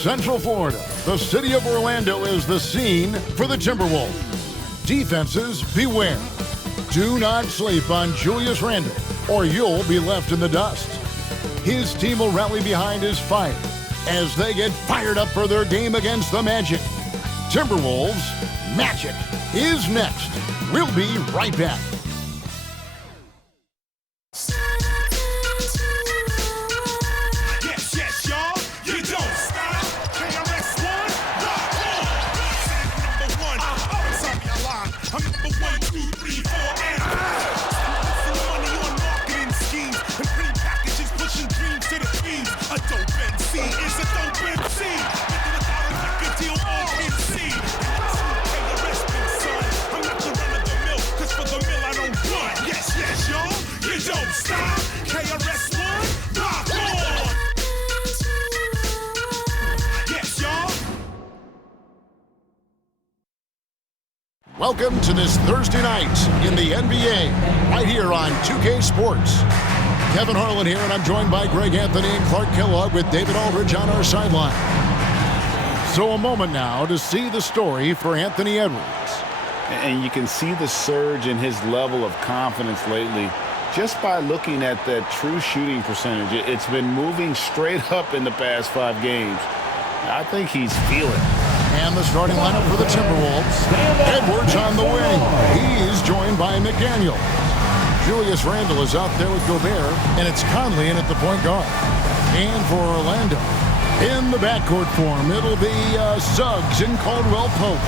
Central Florida, the city of Orlando is the scene for the Timberwolves. Defenses, beware. Do not sleep on Julius Randle, or you'll be left in the dust. His team will rally behind his fire as they get fired up for their game against the Magic. Timberwolves, Magic is next. We'll be right back. Welcome to this Thursday night in the NBA, right here on 2K Sports. Kevin Harlan here, and I'm joined by Greg Anthony and Clark Kellogg with David Aldridge on our sideline. So a moment now to see the story for Anthony Edwards. And you can see the surge in his level of confidence lately just by looking at that true shooting percentage. It's been moving straight up in the past 5 games. I think he's feeling it. And the starting lineup for the Timberwolves. Edwards on the wing. He is joined by McDaniel. Julius Randle is out there with Gobert, and it's Conley in at the point guard. And for Orlando, in the backcourt form, it'll be Suggs and Caldwell Pope.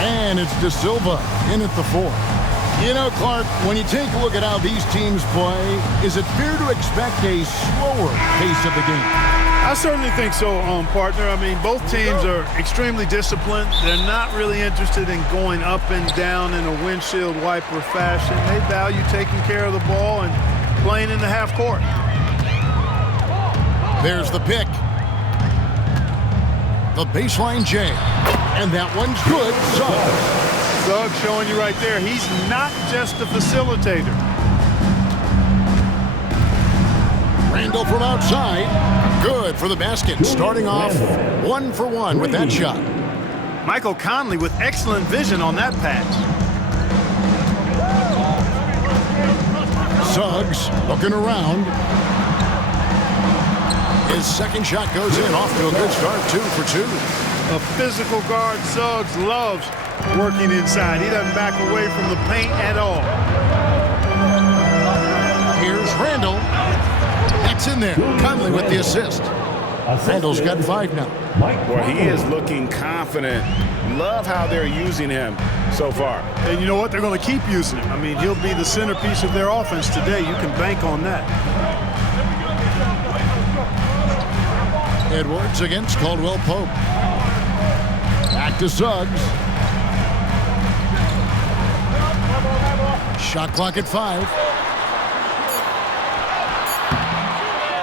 And it's Silva in at the 4. You know, Clark, when you take a look at how these teams play, is it fair to expect a slower pace of the game? I certainly think so, partner. I mean, both teams are extremely disciplined. They're not really interested in going up and down in a windshield wiper fashion. They value taking care of the ball and playing in the half court. There's the pick. The baseline J. And that one's good. Suggs showing you right there, he's not just a facilitator. Randle from outside. Good for the basket. Starting off 1 for 1 with that shot. Michael Conley with excellent vision on that pass. Suggs looking around. His second shot goes in. Off to a good start. 2 for 2. A physical guard, Suggs loves working inside. He doesn't back away from the paint at all. Here's Randle. That's in there. Conley with the assist. Randle's got 5 now. Well, he is looking confident. Love how they're using him so far. And you know what? They're going to keep using him. I mean, he'll be the centerpiece of their offense today. You can bank on that. Edwards against Caldwell Pope. Back to Suggs. Shot clock at 5.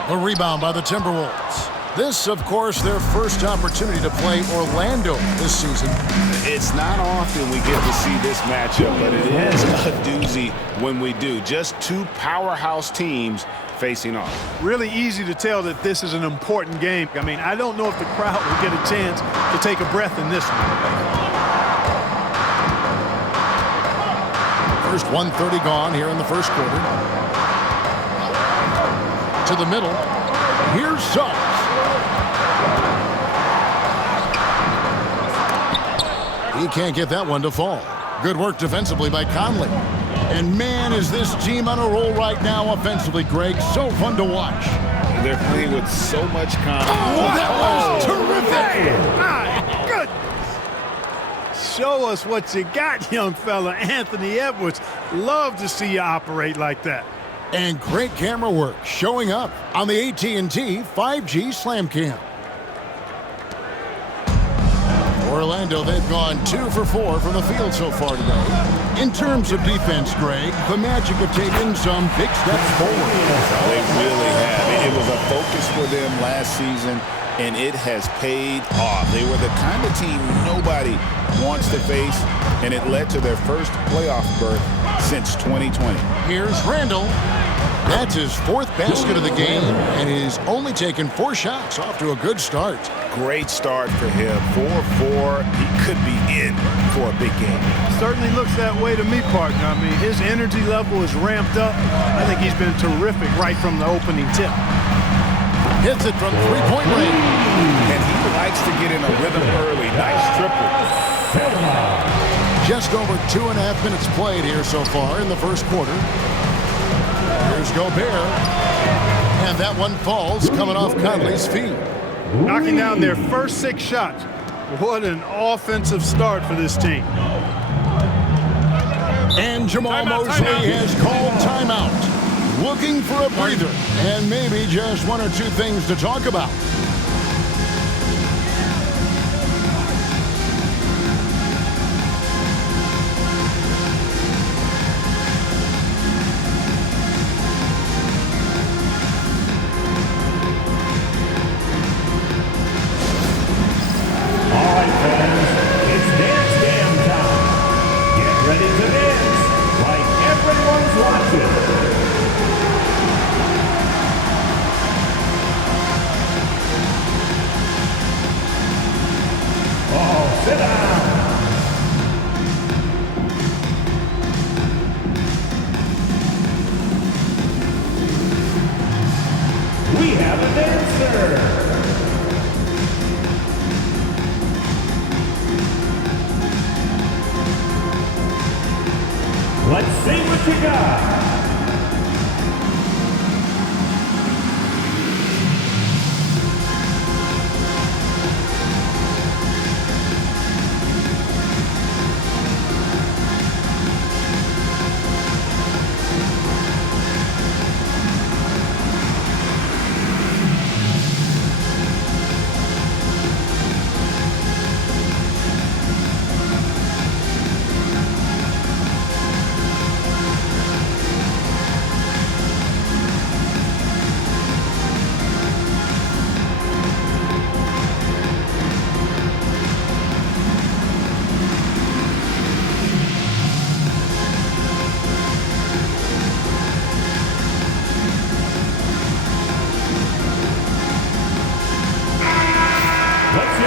The rebound by the Timberwolves. This, of course, their first opportunity to play Orlando this season. It's not often we get to see this matchup, but it is a doozy when we do. Just 2 powerhouse teams facing off. Really easy to tell that this is an important game. I mean, I don't know if the crowd will get a chance to take a breath in this one. First 1:30 gone here in the first quarter. To the middle. Here's Suggs. He can't get that one to fall. Good work defensively by Conley. And man, is this team on a roll right now offensively, Greg. So fun to watch. They're playing with so much confidence. Oh, that was terrific. My goodness. Show us what you got, young fella. Anthony Edwards. Love to see you operate like that. And great camera work showing up on the AT&T 5G Slam Cam. Orlando, they've gone 2 for 4 from the field so far today. In terms of defense, Greg, the Magic have taken some big steps forward. They really have. It was a focus for them last season, and it has paid off. They were the kind of team nobody wants to face, and it led to their first playoff berth since 2020. Here's Randle. That's his 4th basket of the game, and he's only taken 4 shots. Off to a good start. Great start for him. 4-4. He could be in for a big game. Certainly looks that way to me, partner. I mean, his energy level is ramped up. I think he's been terrific right from the opening tip. Hits it from 3-point range. And he likes to get in a rhythm early. Nice triple. Just over 2.5 minutes played here so far in the first quarter. Here's Gobert. And that one falls coming off Conley's feet. Knocking down their first 6 shots. What an offensive start for this team. And Jamal Mosley has called timeout. Looking for a breather and maybe just 1 or 2 things to talk about. Let's see what you got.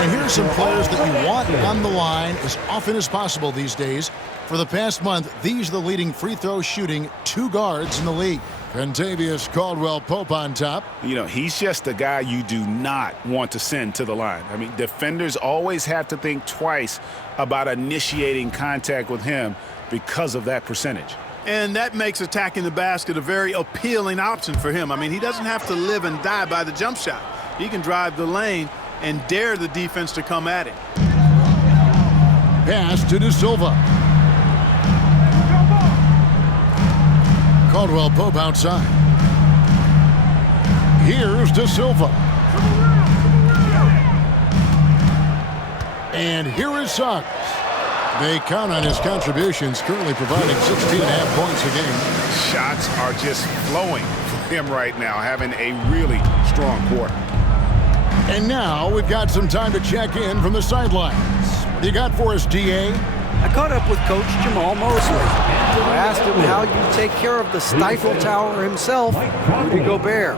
And here's some players that you want on the line as often as possible these days. For the past month, these are the leading free throw shooting 2 guards in the league. Contavious Caldwell-Pope on top. You know, he's just the guy you do not want to send to the line. I mean, defenders always have to think twice about initiating contact with him because of that percentage. And that makes attacking the basket a very appealing option for him. I mean, he doesn't have to live and die by the jump shot. He can drive the lane and dare the defense to come at him. Pass to Silva. Caldwell-Pope outside. Here's Silva. And here is Suggs. They count on his contributions, currently providing 16.5 points a game. Shots are just flowing for him right now, having a really strong quarter. And now we've got some time to check in from the sidelines. What do you got for us, DA? I caught up with Coach Jamal Mosley. I asked him how you take care of the stifle tower himself, Rudy Gobert.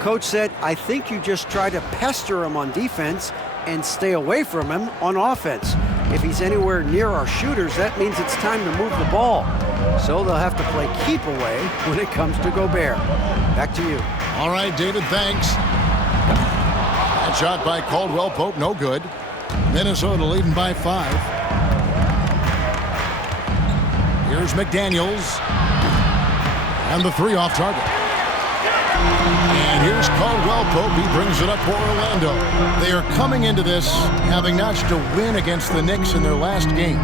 Coach said, I think you just try to pester him on defense and stay away from him on offense. If he's anywhere near our shooters, that means it's time to move the ball. So they'll have to play keep away when it comes to Gobert. Back to you. All right, David, thanks. That shot by Caldwell-Pope, no good. Minnesota leading by 5. Here's McDaniels. And the 3 off target. And here's Caldwell-Pope. He brings it up for Orlando. They are coming into this having notched a win against the Knicks in their last game.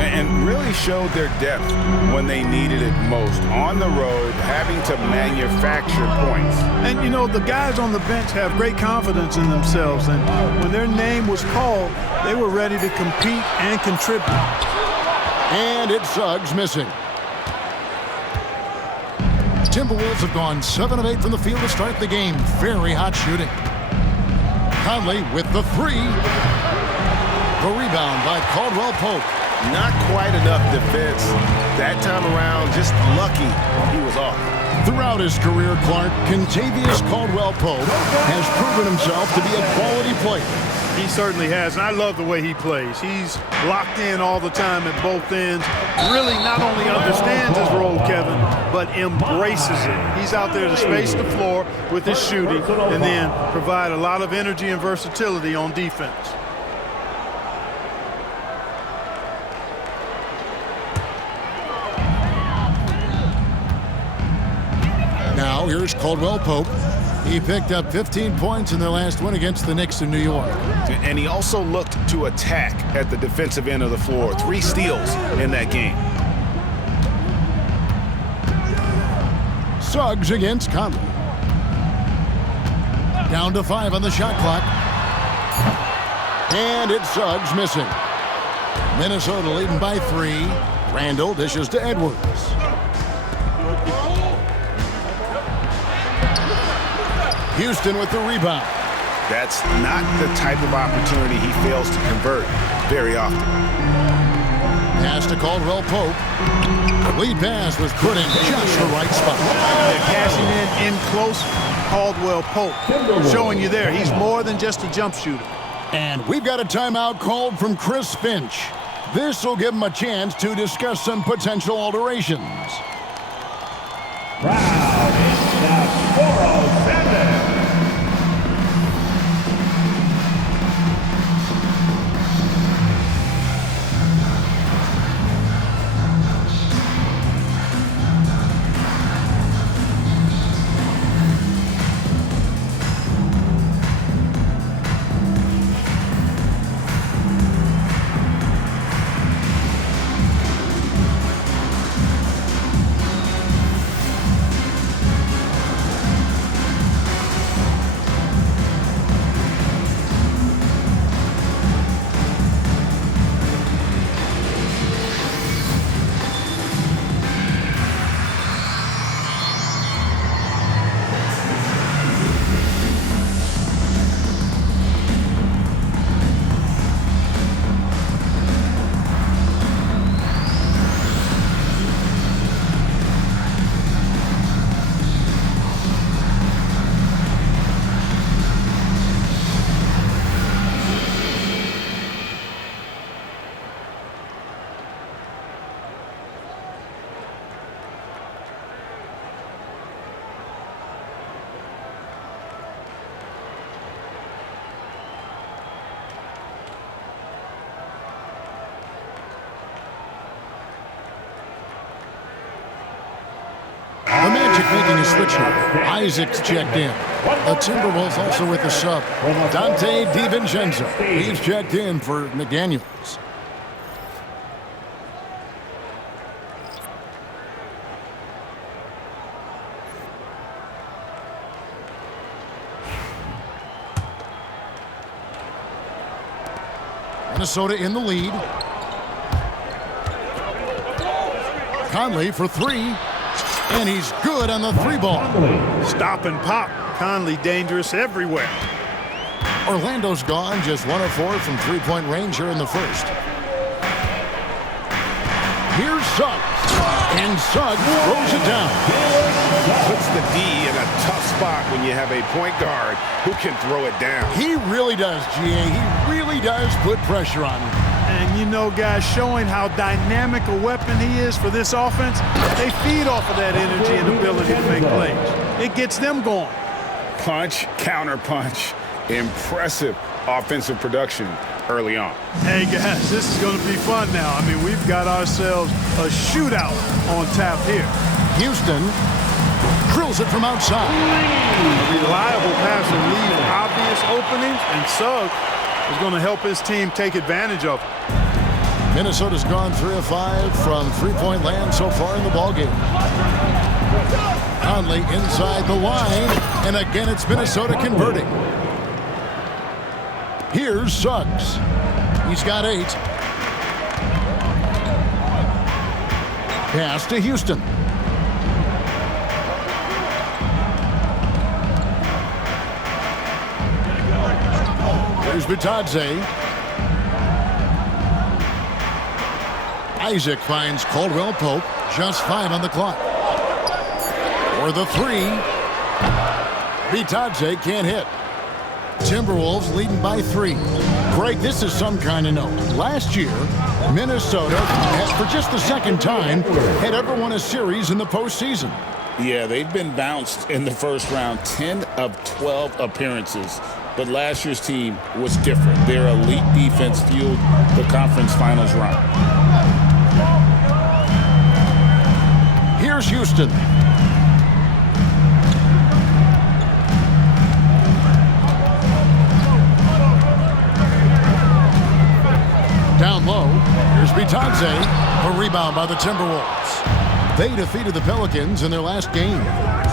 And really showed their depth when they needed it most. On the road, having to manufacture points. And, you know, the guys on the bench have great confidence in themselves. And when their name was called, they were ready to compete and contribute. And it's Suggs missing. Timberwolves have gone 7 of 8 from the field to start the game. Very hot shooting. Conley with the 3. The rebound by Caldwell-Pope. Not quite enough defense. That time around, just lucky he was off. Throughout his career, Clark, Kentavious Caldwell-Pope has proven himself to be a quality player. He certainly has, and I love the way he plays. He's locked in all the time at both ends. Really not only understands his role, Kevin, but embraces it. He's out there to space the floor with his shooting and then provide a lot of energy and versatility on defense. Now here's Caldwell-Pope. He picked up 15 points in their last win against the Knicks in New York. And he also looked to attack at the defensive end of the floor. 3 steals in that game. Suggs against Conley. Down to 5 on the shot clock. And it's Suggs missing. Minnesota leading by 3. Randle dishes to Edwards. Houston with the rebound. That's not the type of opportunity he fails to convert very often. Pass to Caldwell-Pope. Lead pass was put in just the right spot. They're cashing in close. Caldwell-Pope showing you there. He's more than just a jump shooter. And we've got a timeout called from Chris Finch. This will give him a chance to discuss some potential alterations. Crowd in the 407. The Magic making a switch here. Isaac's checked in. The Timberwolves also with the sub. Dante DiVincenzo. He's checked in for McDaniels. Minnesota in the lead. Conley for 3. And he's good on the 3-ball. Stop and pop. Conley dangerous everywhere. Orlando's gone, just 1 of 4 from three-point range here in the first. Here's Suggs. And Suggs throws it down. Puts the D in a tough spot when you have a point guard who can throw it down. He really does, GA. He really does put pressure on him. And you know, guys, showing how dynamic a weapon he is for this offense, they feed off of that energy and ability to make plays. It gets them going. Punch, counter punch, impressive offensive production early on. Hey, guys, this is going to be fun now. I mean, we've got ourselves a shootout on tap here. Houston drills it from outside. A reliable passer leaves obvious openings, and Suggs is going to help his team take advantage of it. Minnesota's gone 3 of 5 from three-point land so far in the ballgame. Conley inside the line, and again it's Minnesota converting. Here's Suggs. He's got 8. Pass to Houston. Here's Bitadze. Isaac finds Caldwell-Pope. Just 5 on the clock. For the three. Bitadze can't hit. Timberwolves leading by 3. Greg, this is some kind of note. Last year, Minnesota, for just the second time, had ever won a series in the postseason. Yeah, they've been bounced in the first round, 10 of 12 appearances. But last year's team was different. Their elite defense fueled the conference finals run. Here's Houston. Down low, here's Bitadze. A rebound by the Timberwolves. They defeated the Pelicans in their last game.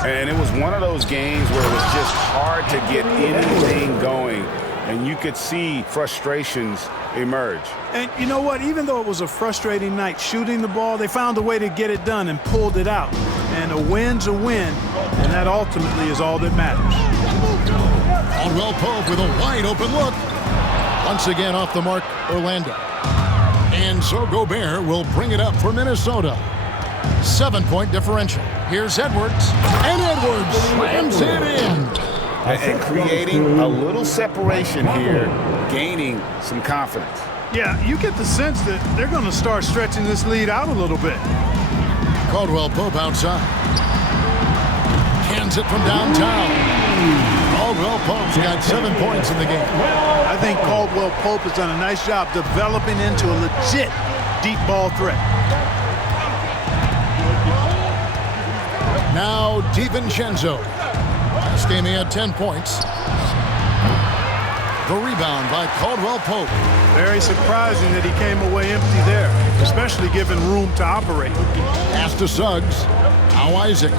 And it was one of those games where it was just hard to get anything going. And you could see frustrations emerge. And you know what? Even though it was a frustrating night shooting the ball, they found a way to get it done and pulled it out. And a win's a win, and that ultimately is all that matters. Caldwell Pope with a wide open look. Once again off the mark, Orlando. And so Gobert will bring it up for Minnesota. 7-point differential. Here's Edwards. And Edwards slams it in. And creating a little separation here, gaining some confidence. Yeah, you get the sense that they're going to start stretching this lead out a little bit. Caldwell Pope outside. Cans it from downtown. Caldwell Pope's got 7 points in the game. I think Caldwell Pope has done a nice job developing into a legit deep ball threat. Now DiVincenzo. Last game he had 10 points. The rebound by Caldwell Pope. Very surprising that he came away empty there, especially given room to operate. Pass to Suggs. Now Isaac.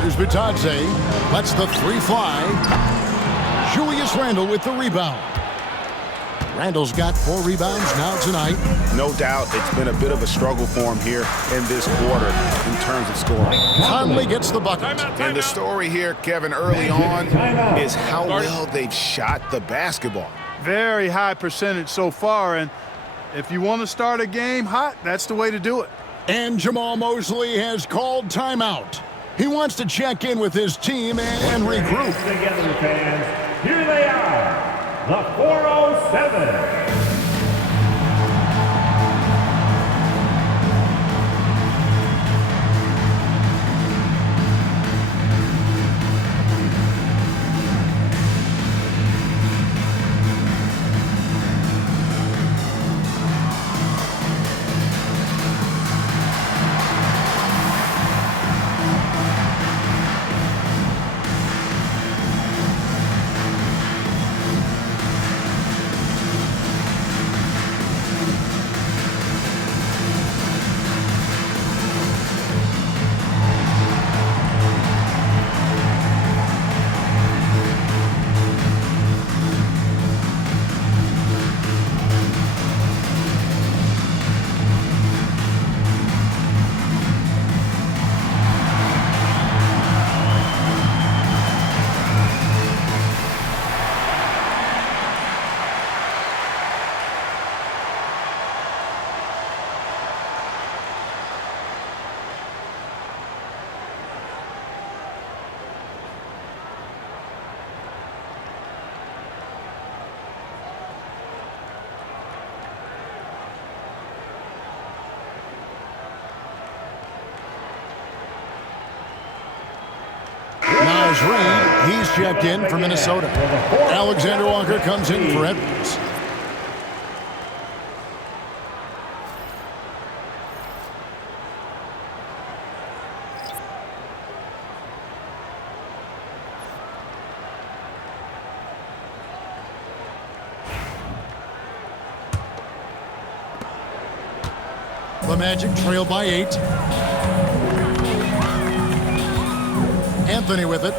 Here's Bitadze. Lets the 3 fly. Julius Randle with the rebound. Randle's got 4 rebounds now tonight. No doubt it's been a bit of a struggle for him here in this quarter in terms of scoring. Conley gets the bucket. And the story here, Kevin, early on is how well they've shot the basketball. Very high percentage so far, and if you want to start a game hot, that's the way to do it. And Jamal Mosley has called timeout. He wants to check in with his team and regroup. Together, fans. Here they are. The 407. Reed, he's checked in for Minnesota. Alexander Walker comes in for Edwards. The Magic trail by 8. Anthony with it.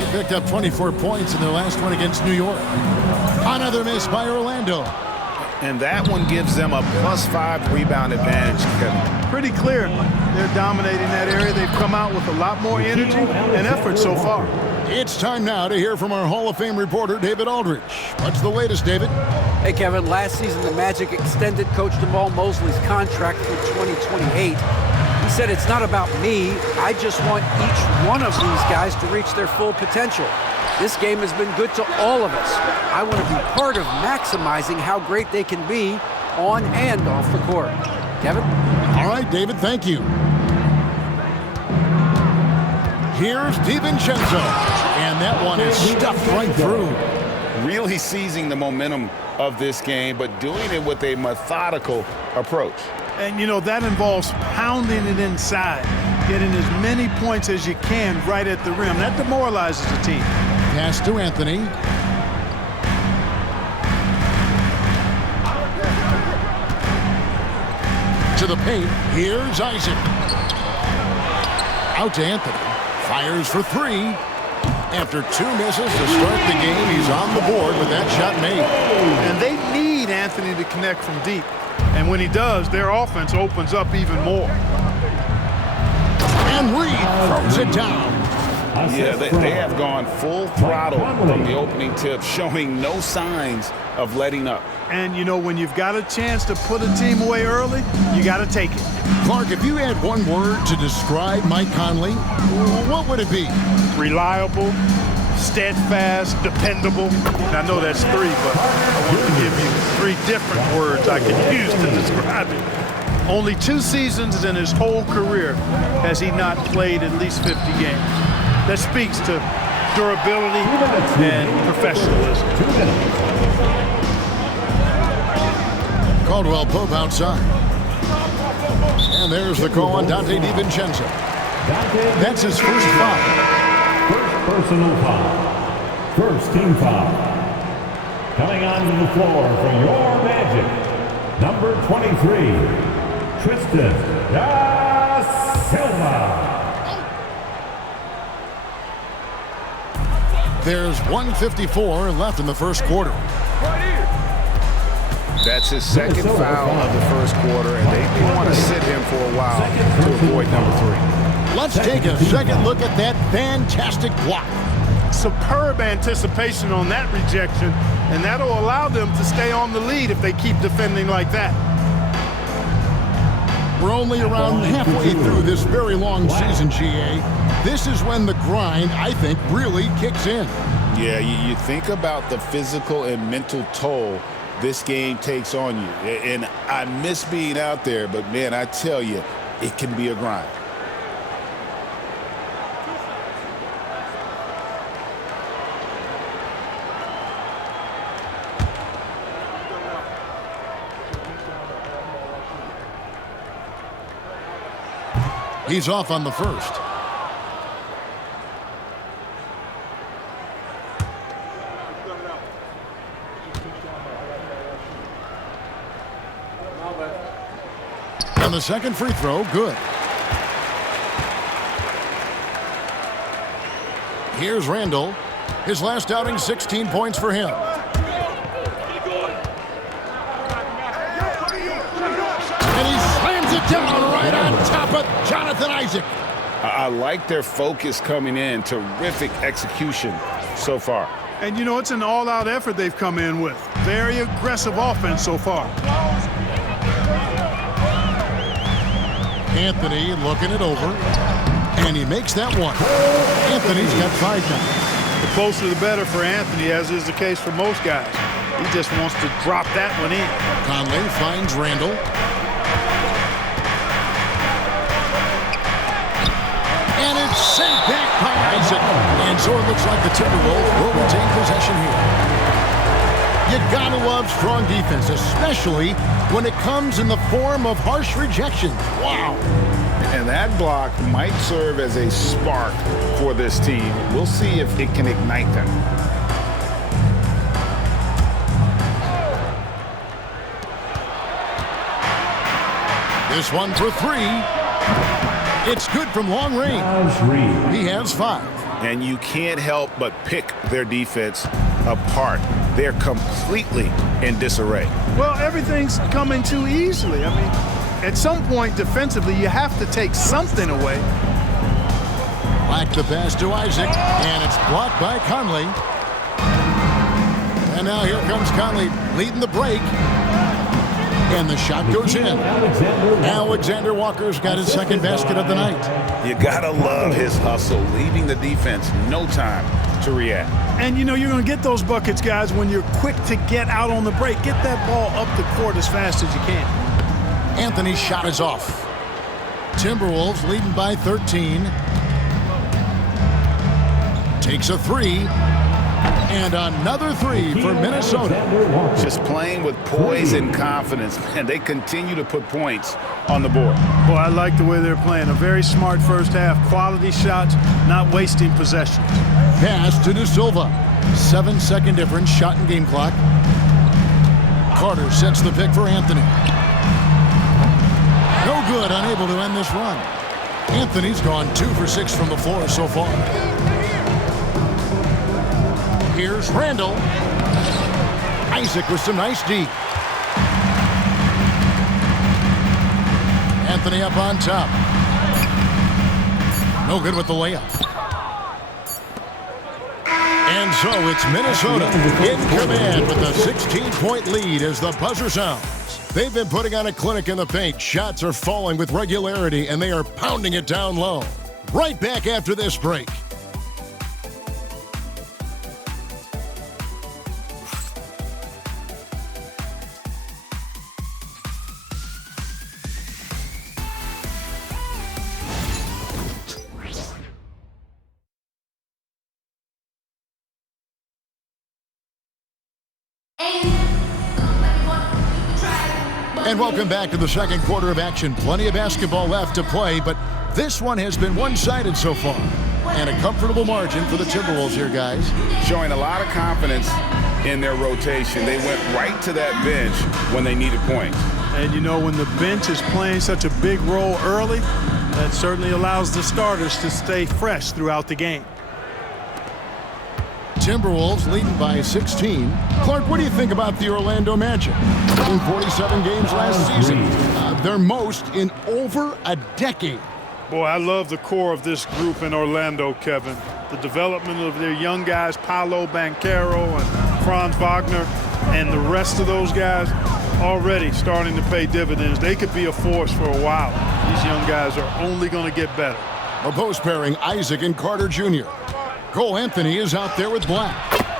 He picked up 24 points in their last one against New York. Another miss by Orlando. And that one gives them a +5 rebound advantage, Kevin. Pretty clear. They're dominating that area. They've come out with a lot more energy and effort so far. It's time now to hear from our Hall of Fame reporter, David Aldridge. What's the latest, David? Hey, Kevin, last season the Magic extended Coach Jamal Mosley's contract through 2028. He said, it's not about me. I just want each one of these guys to reach their full potential. This game has been good to all of us. I want to be part of maximizing how great they can be on and off the court. Kevin? All right, David, thank you. Here's DiVincenzo, and that one is stuffed right through. Really seizing the momentum of this game, but doing it with a methodical approach. And, you know, that involves pounding it inside, getting as many points as you can right at the rim. That demoralizes the team. Pass to Anthony. To the paint. Here's Isaac. Out to Anthony. Fires for three. After two misses to start the game, he's on the board with that shot made. And they need Anthony to connect from deep. And when he does, their offense opens up even more. And Reed throws it down. Yeah, they have gone full throttle from the opening tip, showing no signs of letting up. And, you know, when you've got a chance to put a team away early, you got to take it. Clark, if you had one word to describe Mike Conley, what would it be? Reliable, steadfast, dependable. And I know that's three, but I want to give you three different words I can use to describe it. Only 2 seasons in his whole career has he not played at least 50 games. That speaks to durability and professionalism. 2 minutes. Caldwell Pope outside. And there's the call on Dante DiVincenzo. That's his first foul. First personal foul. First team foul. Coming onto the floor for your Magic, number 23, Tristan da Silva. There's 1:54 left in the first quarter. That's his second foul of the first quarter, and they may want to sit him for a while to avoid number 3. Let's take a second look at that fantastic block. Superb anticipation on that rejection, and that'll allow them to stay on the lead if they keep defending like that. We're only around halfway through this very long season, GA. This is when the grind, I think, really kicks in. Yeah, you think about the physical and mental toll this game takes on you. And I miss being out there, but, man, I tell you, it can be a grind. He's off on the first. And the second free throw, good. Here's Randle. His last outing, 16 points for him. And he slams it down right on top of Jonathan Isaac. I like their focus coming in. Terrific execution so far. And, you know, it's an all-out effort they've come in with. Very aggressive offense so far. Anthony looking it over, and he makes that one. Anthony's got 5 now. The closer the better for Anthony, as is the case for most guys. He just wants to drop that one in. Conley finds Randle. And it's sent back by Isaac. And so it looks like the Timberwolves will retain possession here. You gotta love strong defense, especially when it comes in the form of harsh rejections. Wow. And that block might serve as a spark for this team. We'll see if it can ignite them. This one for 3. It's good from long range. He has 5. And you can't help but pick their defense apart. They're completely in disarray. Well, everything's coming too easily. I mean, at some point defensively, you have to take something away. Back the pass to Isaac, and it's blocked by Conley. And now here comes Conley leading the break. And the shot goes in. Alexander Walker's got his second basket of the night. You gotta love his hustle, leaving the defense no time to react. And you know you're going to get those buckets, guys, when you're quick to get out on the break. Get that ball up the court as fast as you can. Anthony's shot is off. Timberwolves leading by 13. Takes a three. And another three for Minnesota. Just playing with poise and confidence, and they continue to put points on the board. Well, I like the way they're playing. A very smart first half. Quality shots, not wasting possessions. Pass to Silva. 7-second difference, shot and game clock. Carter sets the pick for Anthony. No good, unable to end this run. Anthony's gone 2 for 6 from the floor so far. Here's Randle. Isaac with some nice D. Anthony up on top. No good with the layup. And so it's Minnesota in command with a 16-point lead as the buzzer sounds. They've been putting on a clinic in the paint. Shots are falling with regularity, and they are pounding it down low. Right back after this break. And welcome back to the second quarter of action. Plenty of basketball left to play, but this one has been one-sided so far. And a comfortable margin for the Timberwolves here, guys. Showing a lot of confidence in their rotation. They went right to that bench when they needed points. And you know, when the bench is playing such a big role early, that certainly allows the starters to stay fresh throughout the game. Timberwolves leading by 16. Clark, what do you think about the Orlando Magic? In 47 games last season, their most in over a decade. Boy, I love the core of this group in Orlando, Kevin. The development of their young guys, Paolo Banchero and Franz Wagner, and the rest of those guys already starting to pay dividends. They could be a force for a while. These young guys are only going to get better. A post pairing, Isaac and Carter Jr. Cole Anthony is out there with Black.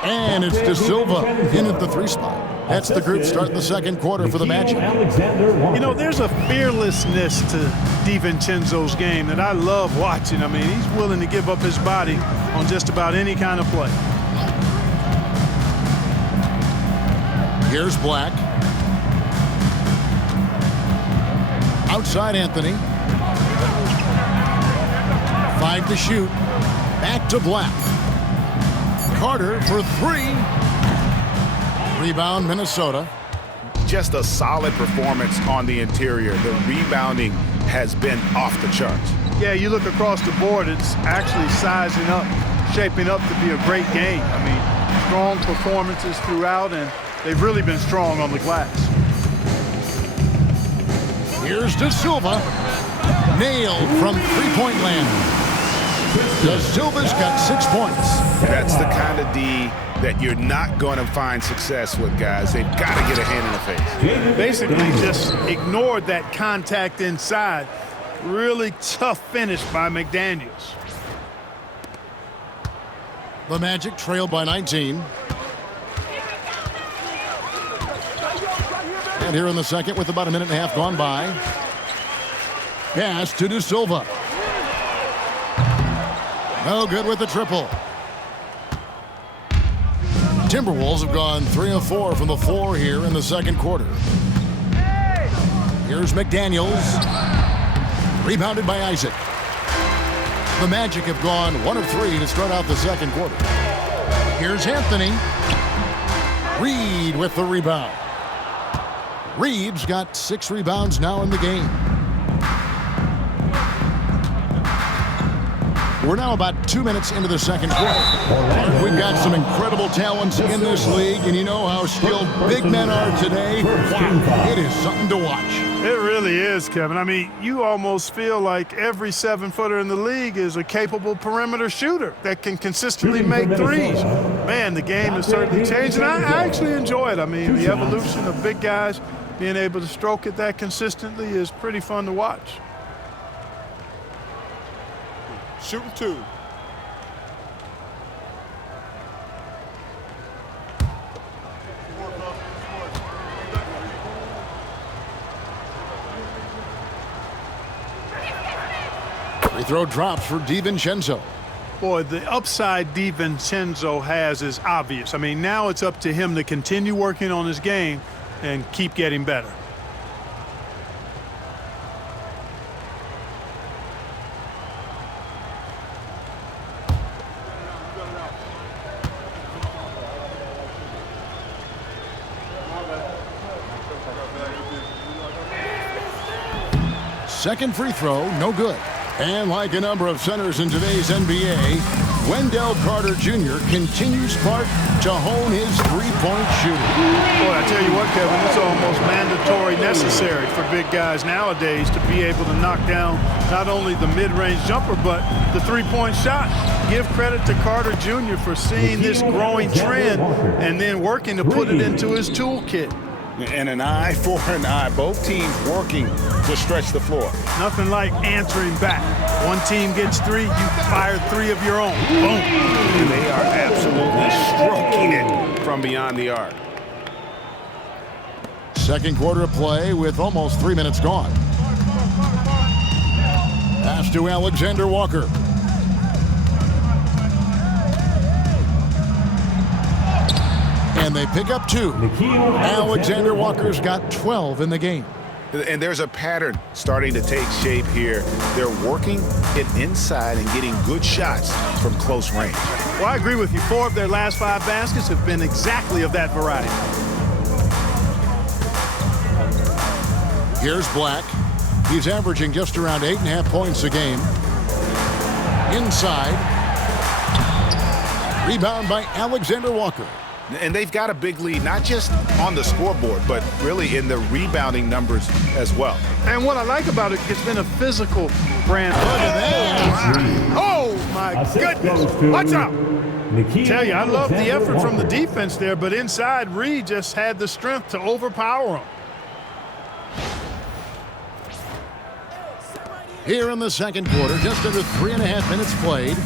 And it's De Silva in at the 3 spot. That's the group starting the second quarter for the Magic. You know, there's a fearlessness to DiVincenzo's game that I love watching. I mean, he's willing to give up his body on just about any kind of play. Here's Black. Outside Anthony. 5 to shoot. Back to Black. Carter for 3. Rebound, Minnesota. Just a solid performance on the interior. The rebounding has been off the charts. Yeah, you look across the board, it's actually sizing up, shaping up to be a great game. I mean, strong performances throughout, and they've really been strong on the glass. Here's De Silva. Nailed from three-point land. De Silva's got 6 points. That's the kind of D that you're not going to find success with, guys. They've got to get a hand in the face. Basically just ignored that contact inside. Really tough finish by McDaniels. The Magic trailed by 19. And here in the second with about a minute and a half gone by. Pass to De Silva. No good with the triple. Timberwolves have gone 3 of 4 from the floor here in the second quarter. Here's McDaniels. Rebounded by Isaac. The Magic have gone 1 of 3 to start out the second quarter. Here's Anthony. Reed with the rebound. Reed's got 6 rebounds now in the game. We're now about 2 minutes into the second quarter. We've got some incredible talents in this league, and you know how skilled big men are today. Wow, it is something to watch. It really is, Kevin. I mean, you almost feel like every 7-footer in the league is a capable perimeter shooter that can consistently make threes. Man, the game has certainly changed, and I actually enjoy it. I mean, the evolution of big guys being able to stroke it that consistently is pretty fun to watch. Shooting 2. Free throw drops for DiVincenzo. Boy, the upside DiVincenzo has is obvious. I mean, now it's up to him to continue working on his game and keep getting better. Second free throw, no good. And like a number of centers in today's NBA, Wendell Carter Jr. continues Clark to hone his three-point shooting. Boy, I tell you what, Kevin, it's almost mandatory necessary for big guys nowadays to be able to knock down not only the mid-range jumper, but the three-point shot. Give credit to Carter Jr. for seeing this growing trend and then working to put it into his toolkit. And an eye for an eye. Both teams working to stretch the floor. Nothing like answering back. One team gets 3, you fire 3 of your own. Boom. And they are absolutely stroking it from beyond the arc. Second quarter of play with almost 3 minutes gone. Pass to Alexander Walker. And they pick up 2. Alexander Walker's got 12 in the game. And there's a pattern starting to take shape here. They're working it inside and getting good shots from close range. Well, I agree with you. 4 of their last 5 baskets have been exactly of that variety. Here's Black. He's averaging just around 8.5 points a game. Inside. Rebound by Alexander Walker. And they've got a big lead, not just on the scoreboard, but really in the rebounding numbers as well. And what I like about it, it's been a physical brand. Look at that. Oh, my goodness. Watch out. Tell you, I love the effort from the defense there, but inside, Reed just had the strength to overpower him. Here in the second quarter, just under 3.5 minutes played.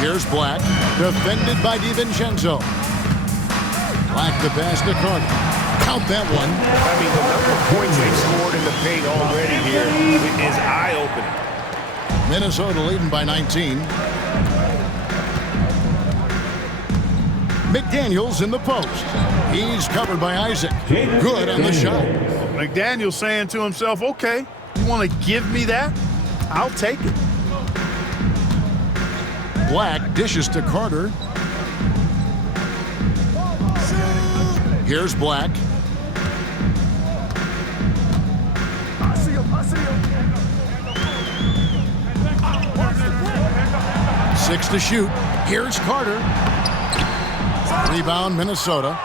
Here's Black, defended by DiVincenzo. Black the pass to Carter. Count that one. I mean, the number of points they've scored in the paint already here is eye-opening. Minnesota leading by 19. McDaniels in the post. He's covered by Isaac. Good on the shot. McDaniels saying to himself, okay, you want to give me that? I'll take it. Black dishes to Carter. Here's Black. I see him. 6 to shoot. Here's Carter. Rebound, Minnesota.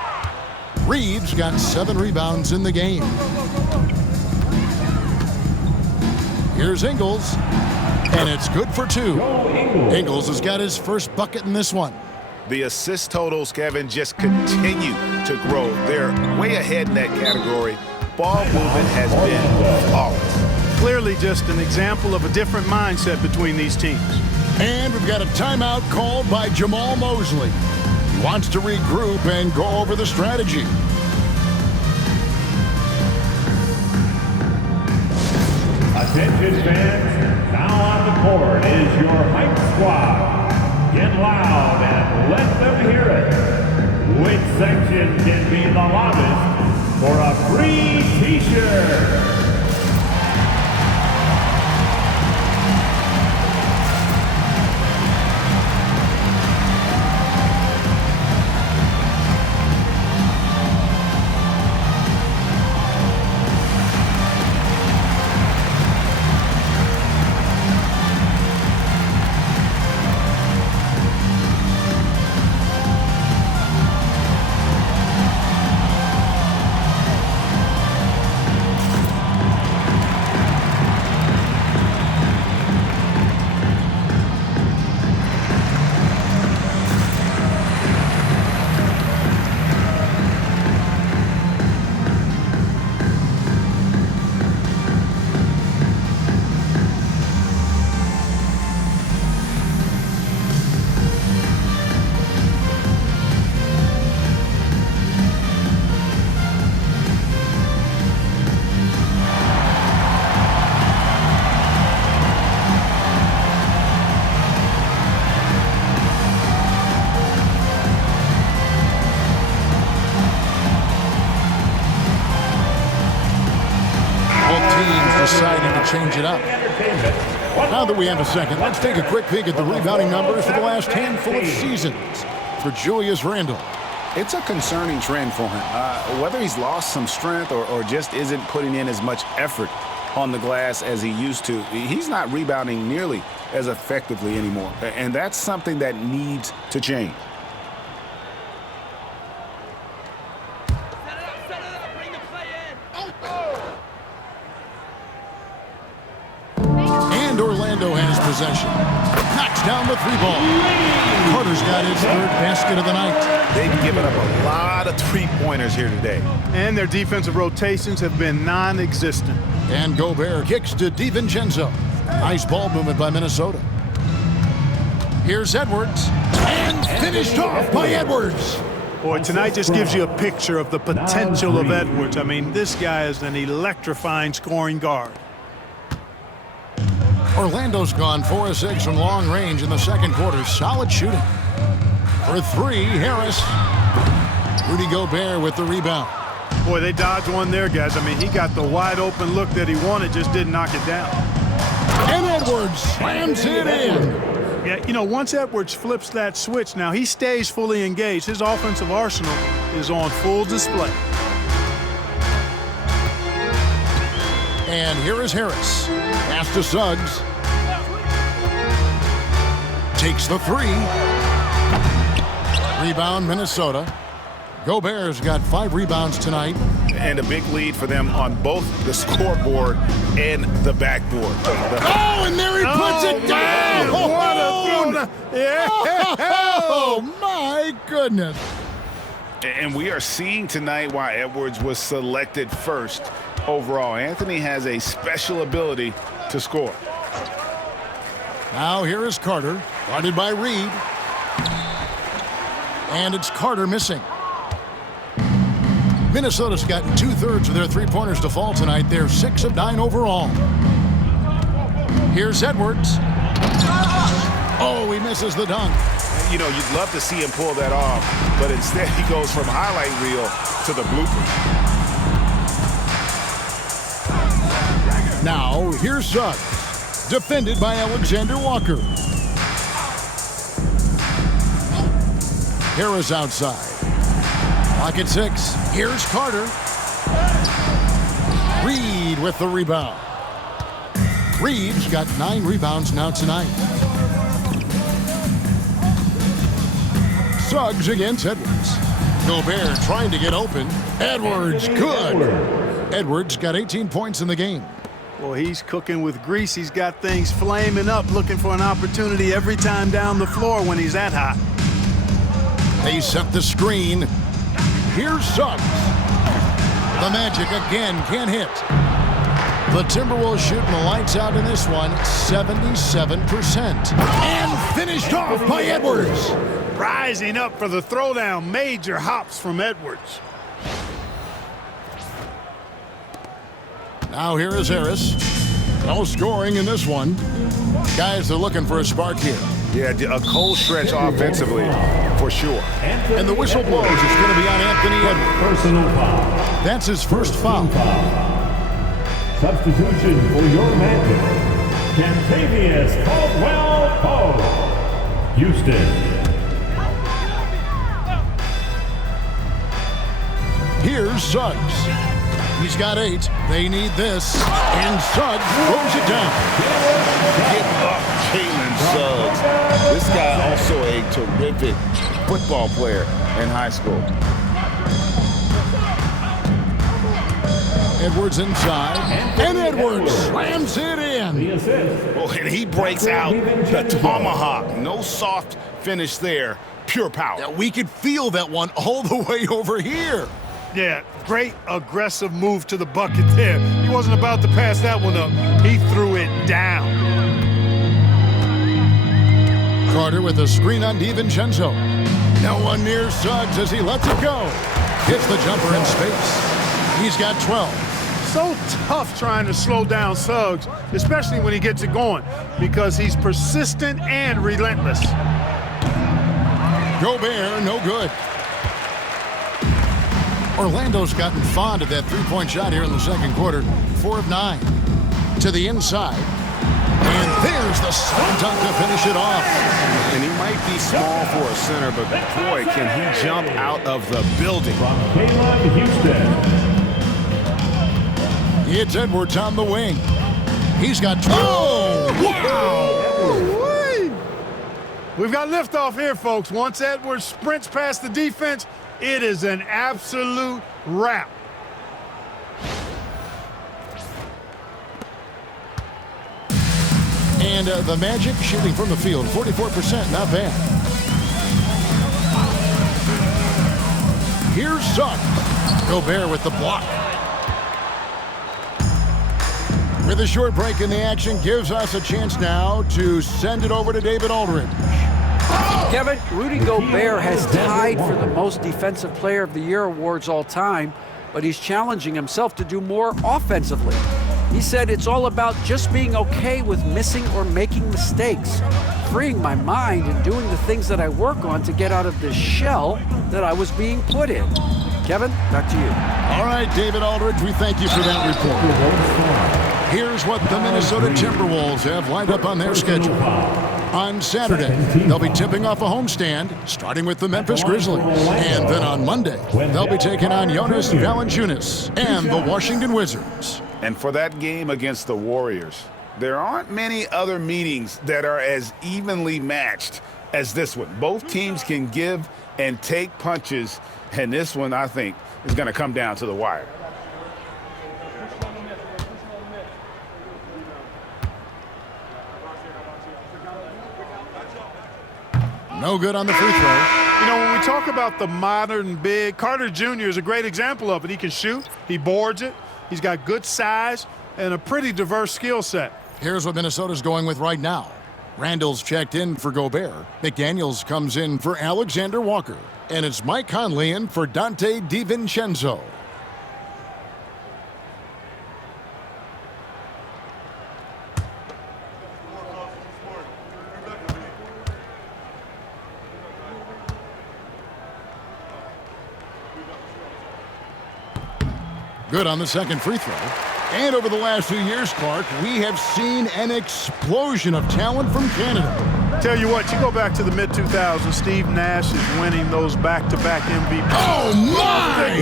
Reeves got 7 rebounds in the game. Here's Ingles. And it's good for 2. Ingles has got his first bucket in this one. The assist totals, Kevin, just continue to grow. They're way ahead in that category. Ball movement has been flawless. Clearly just an example of a different mindset between these teams. And we've got a timeout called by Jamal Mosley. He wants to regroup and go over the strategy. Attention fans, now on the court is your hype squad. Get loud and let them hear it. Which section can be the loudest for a free t-shirt? deciding to change it up. Now that we have a second, let's take a quick peek at the rebounding numbers for the last handful of seasons for Julius Randle. It's a concerning trend for him. Whether he's lost some strength or just isn't putting in as much effort on the glass as he used to, he's not rebounding nearly as effectively anymore. And that's something that needs to change. And Orlando has possession. Knocks down the three ball. Carter's got his third basket of the night. They've given up a lot of three-pointers here today. And their defensive rotations have been non-existent. And Gobert kicks to DiVincenzo. Nice ball movement by Minnesota. Here's Edwards. And finished off by Edwards. Boy, tonight just gives you a picture of the potential of Edwards. I mean, this guy is an electrifying scoring guard. Orlando's gone 4 of 6 from long range in the second quarter. Solid shooting. For three, Harris. Rudy Gobert with the rebound. Boy, they dodged one there, guys. I mean, he got the wide open look that he wanted, just didn't knock it down. And Edwards slams it in. Yeah, you know, once Edwards flips that switch, now he stays fully engaged. His offensive arsenal is on full display. And here is Harris. Pass to Suggs. Takes the three. Rebound, Minnesota. Gobert's got 5 rebounds tonight. And a big lead for them on both the scoreboard and the backboard. Oh, and there he puts it down! Oh, my goodness. And we are seeing tonight why Edwards was selected first overall. Anthony has a special ability to score. Now here is Carter, guarded by Reed. And it's Carter missing. Minnesota's gotten 2/3 of their three-pointers to fall tonight. They're 6 of 9 overall. Here's Edwards. Oh, he misses the dunk. You know, you'd love to see him pull that off, but instead he goes from highlight reel to the blooper. Now, here's Suggs, defended by Alexander Walker. Harris outside. Clock at 6. Here's Carter. Reed with the rebound. Reed's got 9 rebounds now tonight. Suggs against Edwards. Gobert trying to get open. Edwards, good. Edwards got 18 points in the game. Well, he's cooking with grease. He's got things flaming up, looking for an opportunity every time down the floor when he's that hot. They set the screen. Here's Suggs. The Magic again can't hit. The Timberwolves shooting the lights out in this one, 77%. And finished off by Edwards. Rising up for the throwdown. Major hops from Edwards. Now here is Harris. No scoring in this one. Guys are looking for a spark here. Yeah, a cold stretch offensively, for sure. And the whistle blows. It's going to be on Anthony Edwards. Personal foul. That's his first foul. Substitution for your Magic. Cantavius Caldwell-Pope. Houston. Here's Suggs. He's got 8. They need this. And Suggs throws it down. Get up, Jalen Suggs. This guy also a terrific football player in high school. Edwards inside. And Edwards slams it in. Oh, and he breaks out the tomahawk. No soft finish there. Pure power. Yeah, we could feel that one all the way over here. Yeah, great aggressive move to the bucket there. He wasn't about to pass that one up. He threw it down. Carter with a screen on DiVincenzo. No one near Suggs as he lets it go. Hits the jumper in space. He's got 12. So tough trying to slow down Suggs, especially when he gets it going, because he's persistent and relentless. Gobert, no good. Orlando's gotten fond of that three-point shot here in the second quarter. 4 of 9. to the inside. And there's the slam dunk to finish it off. And he might be small for a center, but boy, can he jump out of the building. From Caleb Houston. It's Edwards on the wing. He's got 12. Oh, wow! We've got liftoff here, folks. Once Edwards sprints past the defense, it is an absolute wrap. And the Magic shooting from the field, 44%, not bad. Here's Suggs. Gobert with the block. With a short break in the action, gives us a chance now to send it over to David Aldridge. Kevin, Rudy Gobert has tied for the most Defensive Player of the Year awards all time, but he's challenging himself to do more offensively. He said it's all about just being okay with missing or making mistakes, freeing my mind and doing the things that I work on to get out of this shell that I was being put in. Kevin, back to you. All right, David Aldridge, we thank you for that report. Here's what the Minnesota Timberwolves have lined up on their schedule. On Saturday, they'll be tipping off a homestand, starting with the Memphis Grizzlies. And then on Monday, they'll be taking on Jonas Valanciunas and the Washington Wizards. And for that game against the Warriors, there aren't many other meetings that are as evenly matched as this one. Both teams can give and take punches, and this one, I think, is going to come down to the wire. No good on the free throw. You know, when we talk about the modern big, Carter Jr. is a great example of it. He can shoot, he boards it, he's got good size and a pretty diverse skill set. Here's what Minnesota's going with right now. Randle's checked in for Gobert. McDaniels comes in for Alexander Walker. And it's Mike Conley in for Dante DiVincenzo. Good on the second free throw. And over the last few years, Clark, we have seen an explosion of talent from Canada. Tell you what, you go back to the mid-2000s, Steve Nash is winning those back-to-back MVP. Oh, my!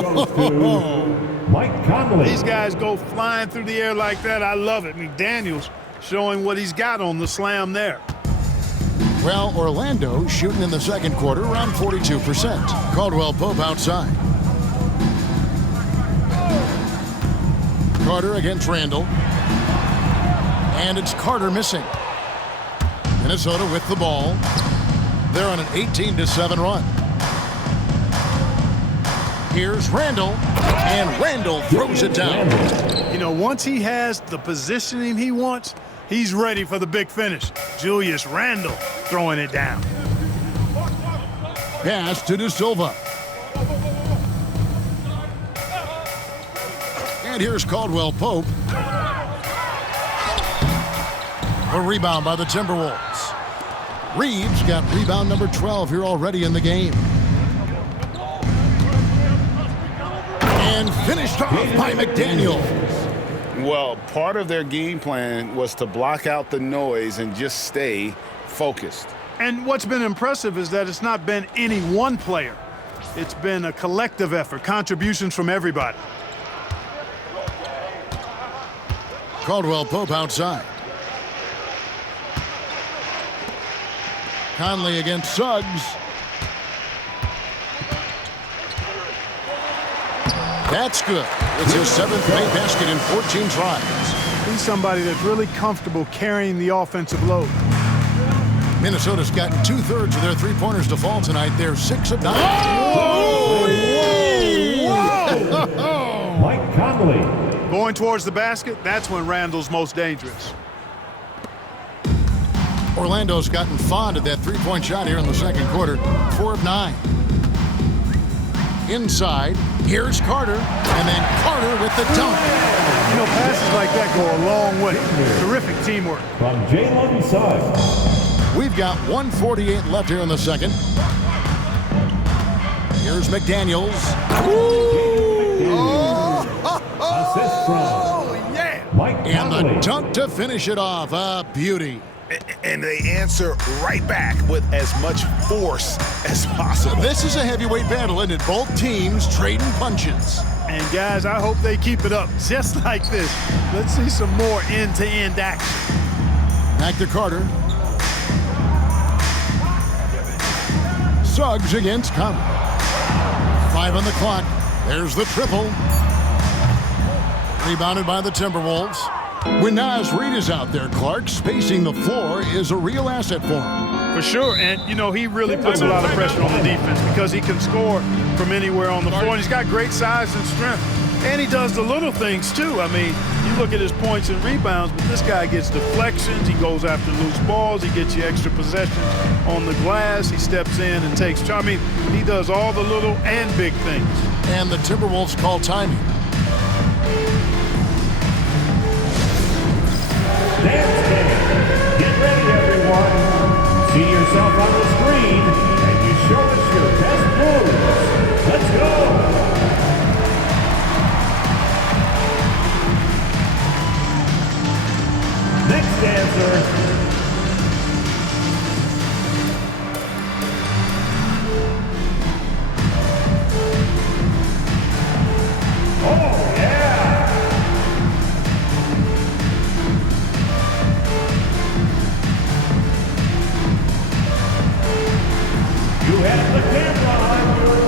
Wow! Mike Conley. These guys go flying through the air like that. I love it. McDaniels showing what he's got on the slam there. Well, Orlando shooting in the second quarter around 42%. Caldwell Pope outside. Carter against Randle. And it's Carter missing. Minnesota with the ball. They're on an 18-7 run. Here's Randle. And Randle throws it down. You know, once he has the positioning he wants, he's ready for the big finish. Julius Randle throwing it down. Pass to Silva. And here's Caldwell Pope. A rebound by the Timberwolves. Reeves got rebound number 12 here already in the game. And finished off by McDaniels. Well, part of their game plan was to block out the noise and just stay focused. And what's been impressive is that it's not been any one player. It's been a collective effort, contributions from everybody. Caldwell Pope outside. Conley against Suggs. That's good. It's his 7th paint basket in 14 tries. He's somebody that's really comfortable carrying the offensive load. Minnesota's gotten 2/3 of their three-pointers to fall tonight. They're 6 of 9. Oh! Whoa! Mike Conley. Going towards the basket, that's when Randle's most dangerous. Orlando's gotten fond of that three-point shot here in the second quarter. 4 of 9. Inside, here's Carter, and then Carter with the dunk. You know, passes like that go a long way. Terrific teamwork. From Jalen Suggs. We've got 1:48 left here in the second. Here's McDaniels. Assist from And the dunk to finish it off. A beauty. And they answer right back with as much force as possible. This is a heavyweight battle, and both teams trading punches. And guys, I hope they keep it up just like this. Let's see some more end-to-end action. Back to Carter. Suggs against Conley. 5 on the clock. There's the triple. Rebounded by the Timberwolves. When Naz Reid is out there, Clark, spacing the floor is a real asset for him. For sure, and, you know, he really puts a lot of pressure on the defense because he can score from anywhere on the floor, and he's got great size and strength. And he does the little things, too. I mean, you look at his points and rebounds, but this guy gets deflections. He goes after loose balls. He gets you extra possessions on the glass. He steps in and takes – I mean, he does all the little and big things. And the Timberwolves call timing. Dance game. Get ready, everyone. See yourself on the screen, and you show us your best moves. Let's go. Next dancer. Oh, yeah. You have the camera on you.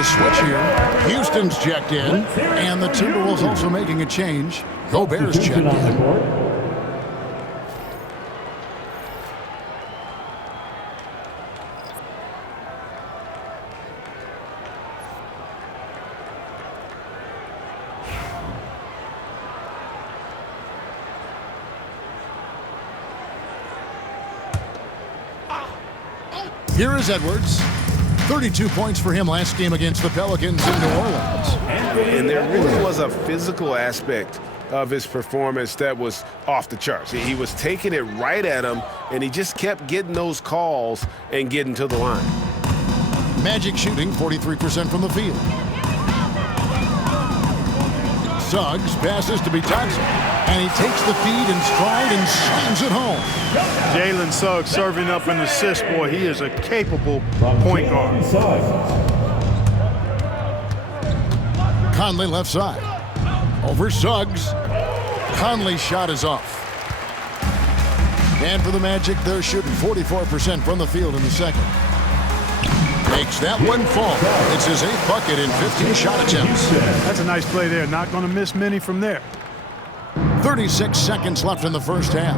Switch here. Houston's checked in, and the Timberwolves also making a change. Gobert's checked in. Here is Edwards. 32 points for him last game against the Pelicans in New Orleans. And there really was a physical aspect of his performance that was off the charts. He was taking it right at him, and he just kept getting those calls and getting to the line. Magic shooting 43% from the field. Suggs passes to be Thompson, and he takes the feed in stride and slams it home. Jalen Suggs serving up an assist. Boy, he is a capable point guard. Conley left side. Over Suggs. Conley's shot is off. And for the Magic, they're shooting 44% from the field in the second. Makes that one fall. It's his 8th bucket in 15 shot attempts. That's a nice play there. Not going to miss many from there. 36 seconds left in the first half.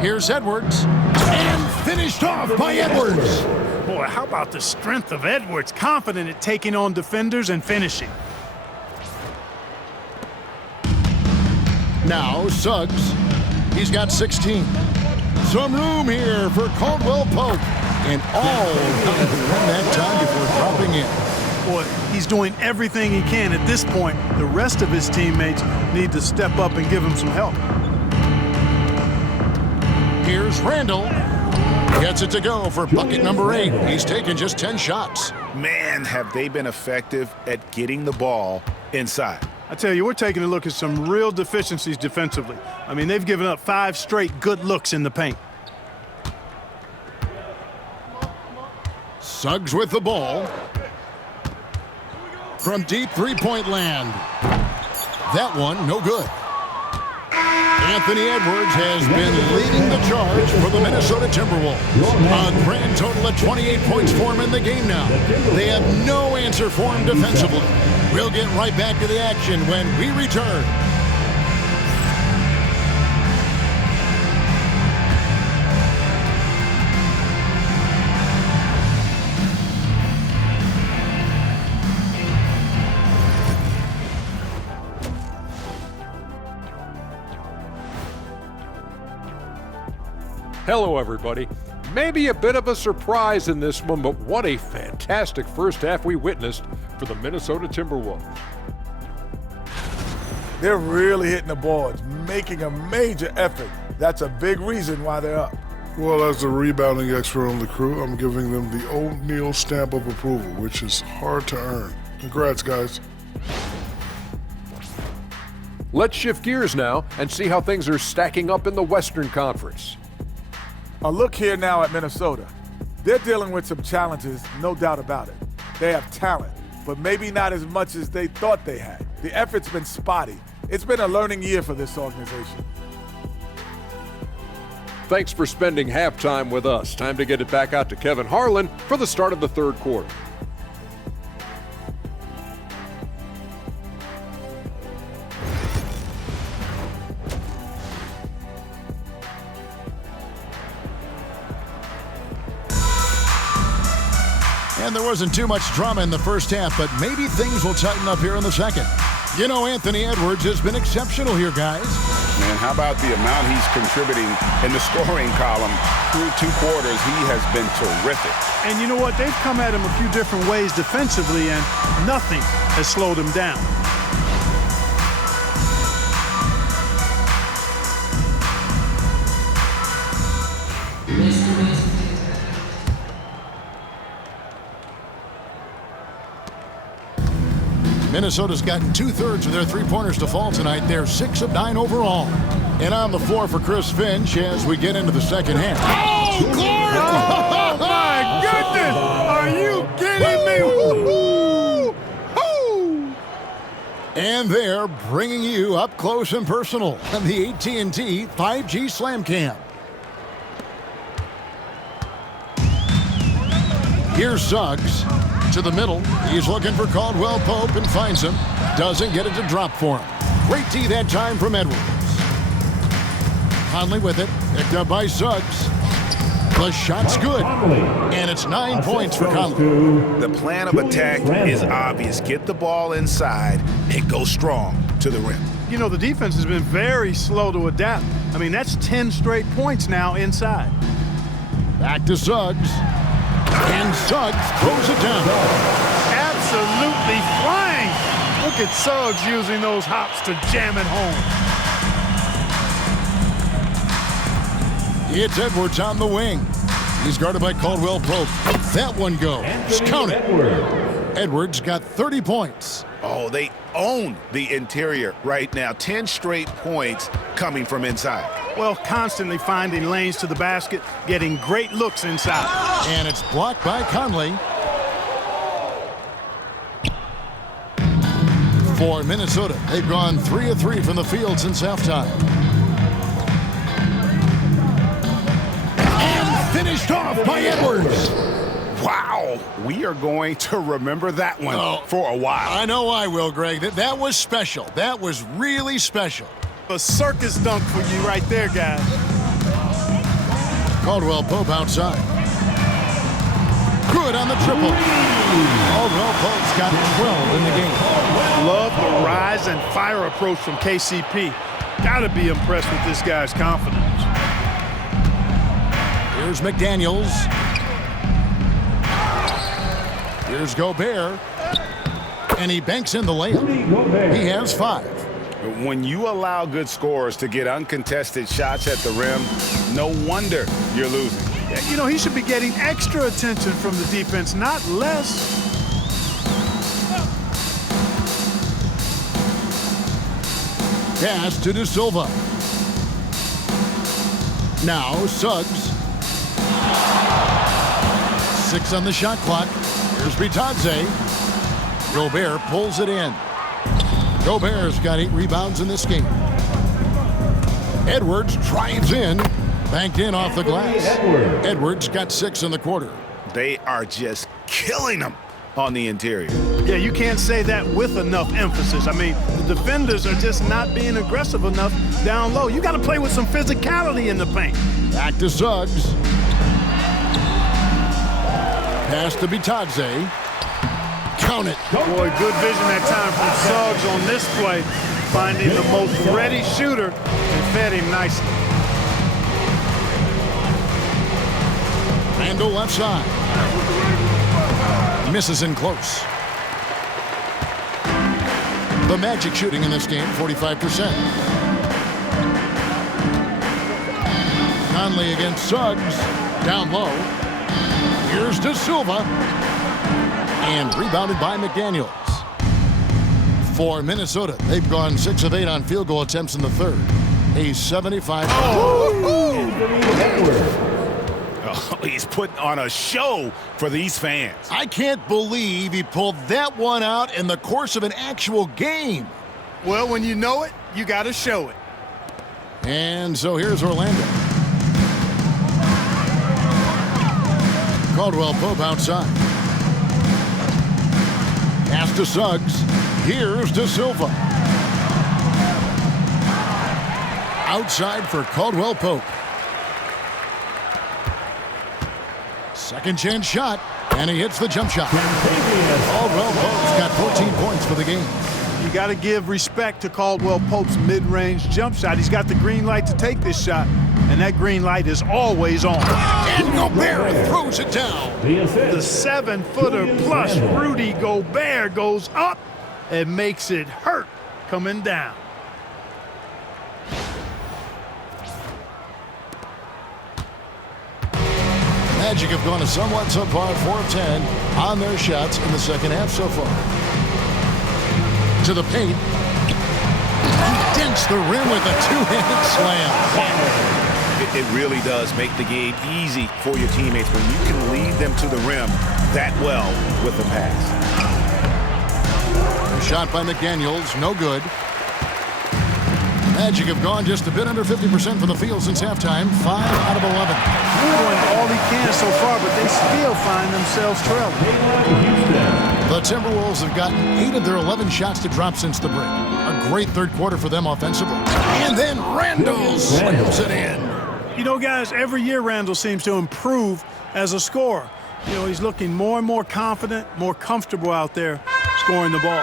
Here's Edwards. And finished off by Edwards. Boy, how about the strength of Edwards? Confident at taking on defenders and finishing. Now Suggs. He's got 16. Some room here for Caldwell Pope. And all that time before dropping in. Boy, he's doing everything he can at this point. The rest of his teammates need to step up and give him some help. Here's Randle. Gets it to go for bucket number 8. He's taken just 10 shots. Man, have they been effective at getting the ball inside. I tell you, we're taking a look at some real deficiencies defensively. I mean, they've given up 5 straight good looks in the paint. Suggs with the ball. From deep three-point land. That one, no good. Anthony Edwards has been leading the charge for the Minnesota Timberwolves. A grand total of 28 points for him in the game now. They have no answer for him defensively. We'll get right back to the action when we return. Hello, everybody. Maybe a bit of a surprise in this one, but what a fantastic first half we witnessed for the Minnesota Timberwolves. They're really hitting the ball. It's making a major effort. That's a big reason why they're up. Well, as the rebounding expert on the crew, I'm giving them the O'Neal stamp of approval, which is hard to earn. Congrats, guys. Let's shift gears now and see how things are stacking up in the Western Conference. A look here now at Minnesota. They're dealing with some challenges, no doubt about it. They have talent, but maybe not as much as they thought they had. The effort's been spotty. It's been a learning year for this organization. Thanks for spending halftime with us. Time to get it back out to Kevin Harlan for the start of the third quarter. And there wasn't too much drama in the first half, but maybe things will tighten up here in the second. You know, Anthony Edwards has been exceptional here, guys. Man, how about the amount he's contributing in the scoring column through 2 quarters? He has been terrific. And you know what? They've come at him a few different ways defensively, and nothing has slowed him down. Minnesota's gotten 2/3 of their three-pointers to fall tonight. They're 6 of 9 overall. And on the floor for Chris Finch as we get into the second half. Oh, Clark! Oh, my goodness! Are you kidding me? Woo-hoo! And they're bringing you up close and personal on the AT&T 5G Slam Cam. Here's Suggs. To the middle. He's looking for Caldwell Pope and finds him. Doesn't get it to drop for him. Great D that time from Edwards. Conley with it. Picked up by Suggs. The shot's good. And it's 9 points for Conley. The plan of attack is obvious. Get the ball inside and go strong to the rim. You know, the defense has been very slow to adapt. I mean, that's 10 straight points now inside. Back to Suggs. And Suggs throws it down. Absolutely flying. Look at Suggs using those hops to jam it home. It's Edwards on the wing. He's guarded by Caldwell Pope. That one goes. Count it. Edwards got 30 points. Oh, they own the interior right now. 10 straight points coming from inside. Well, constantly finding lanes to the basket, getting great looks inside. And it's blocked by Conley. For Minnesota, they've gone 3 of 3 from the field since halftime. And finished off by Edwards. Wow, we are going to remember that one for a while. I know I will, Greg. That was special. That was really special. A circus dunk for you right there, guys. Caldwell Pope outside. Good on the triple. Caldwell Pope's got 12 in the game. Love the rise and fire approach from KCP. Gotta be impressed with this guy's confidence. Here's McDaniels. Here's Gobert. And he banks in the layup. He has 5. When you allow good scorers to get uncontested shots at the rim, no wonder you're losing. You know, he should be getting extra attention from the defense, not less. Pass to Silva. Now Suggs. 6 on the shot clock. Here's Bitadze. Gobert pulls it in. Gobert's got 8 rebounds in this game. Edwards drives in, banked in off the glass. Edwards got 6 in the quarter. They are just killing them on the interior. Yeah, you can't say that with enough emphasis. I mean, the defenders are just not being aggressive enough down low. You got to play with some physicality in the paint. Back to Suggs. Pass to Bitadze. Count it. Boy, good vision that time from Suggs on this play, finding the most ready shooter and fed him nicely. Randle left side. Misses in close. The Magic shooting in this game, 45%. Conley against Suggs. Down low. Here's to Silva. And rebounded by McDaniels. For Minnesota, they've gone 6 of 8 on field goal attempts in the third. A 75. Oh, he's putting on a show for these fans. I can't believe he pulled that one out in the course of an actual game. Well, when you know it, you got to show it. And so here's Orlando. Caldwell Pope outside. Pass to Suggs. Here's to Silva. Outside for Caldwell Pope. Second chance shot, and he hits the jump shot. Caldwell Pope's got 14 points for the game. You got to give respect to Caldwell Pope's mid-range jump shot. He's got the green light to take this shot, and that green light is always on. And Gobert throws it down. The 7-footer plus Rudy Gobert goes up and makes it hurt coming down. Magic have gone a somewhat subpar 4 of 10 on their shots in the second half so far. To the paint. He dents the rim with a two-handed slam. It really does make the game easy for your teammates when you can lead them to the rim that well with a pass. A shot by McDaniels, no good. Magic have gone just a bit under 50% from the field since halftime, 5 out of 11. Doing all he can so far, but they still find themselves trailing. The Timberwolves have gotten 8 of their 11 shots to drop since the break. A great third quarter for them offensively. And then Randle slams it in. You know, guys, every year Randle seems to improve as a scorer. You know, he's looking more and more confident, more comfortable out there scoring the ball.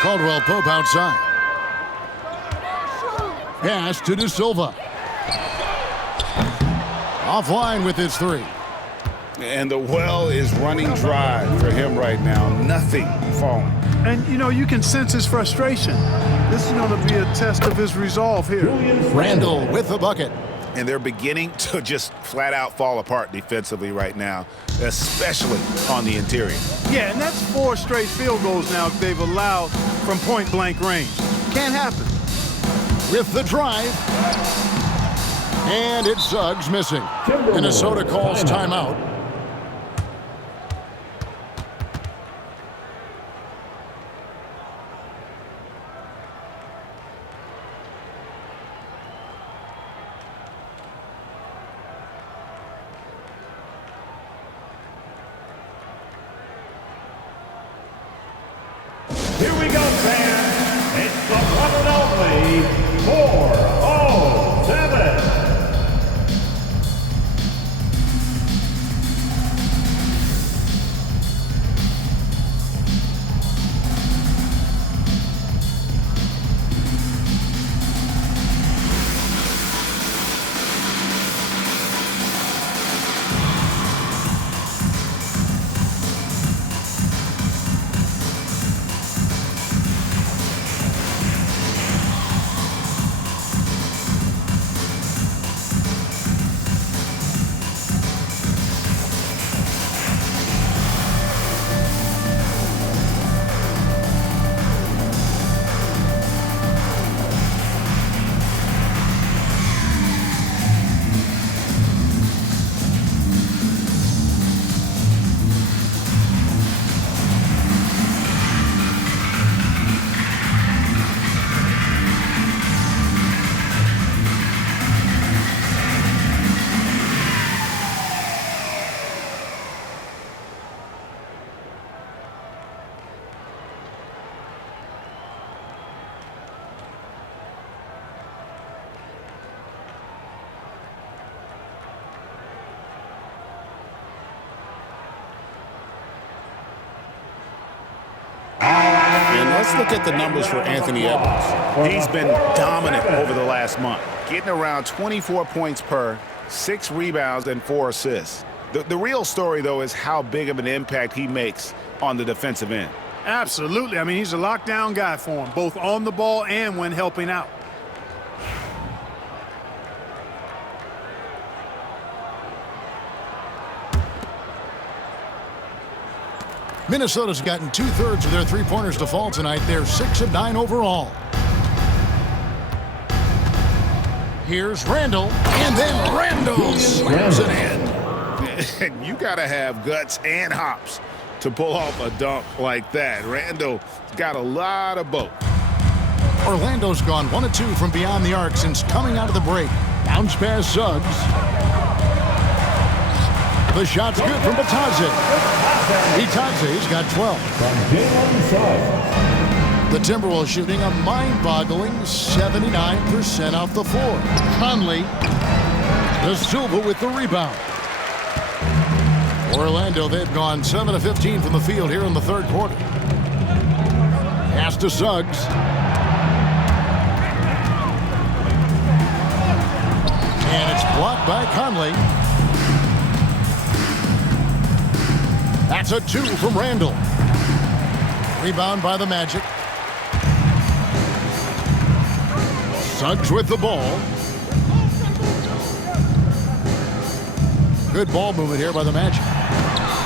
Caldwell Pope outside. Pass to De Silva. Offline with his 3. And the well is running dry for him right now. Nothing falling. And, you know, you can sense his frustration. This is going to be a test of his resolve here. Randle with the bucket. And they're beginning to just flat out fall apart defensively right now, especially on the interior. Yeah, and that's 4 straight field goals now they've allowed from point-blank range. Can't happen. With the drive. And it's Suggs missing. Minnesota calls timeout. Here we go, fans. It's the one and only 407. Let's look at the numbers for Anthony Edwards. He's been dominant over the last month, getting around 24 points per, 6 rebounds, and 4 assists. The real story, though, is how big of an impact he makes on the defensive end. Absolutely. I mean, he's a lockdown guy for him, both on the ball and when helping out. Minnesota's gotten 2/3 of their three-pointers to fall tonight. They're 6 of 9 overall. Here's Randle, and then Randle slams it in. You got to have guts and hops to pull off a dunk like that. Randle got a lot of both. Orlando's gone 1 of 2 from beyond the arc since coming out of the break. Bounce pass Suggs. The shot's good from Batadze. Batadze's got 12. The Timberwolves shooting a mind-boggling 79% off the floor. Conley. The Silva with the rebound. Orlando, they've gone 7 of 15 from the field here in the third quarter. Pass to Suggs. And it's blocked by Conley. That's a 2 from Randle. Rebound by the Magic. Suggs with the ball. Good ball movement here by the Magic.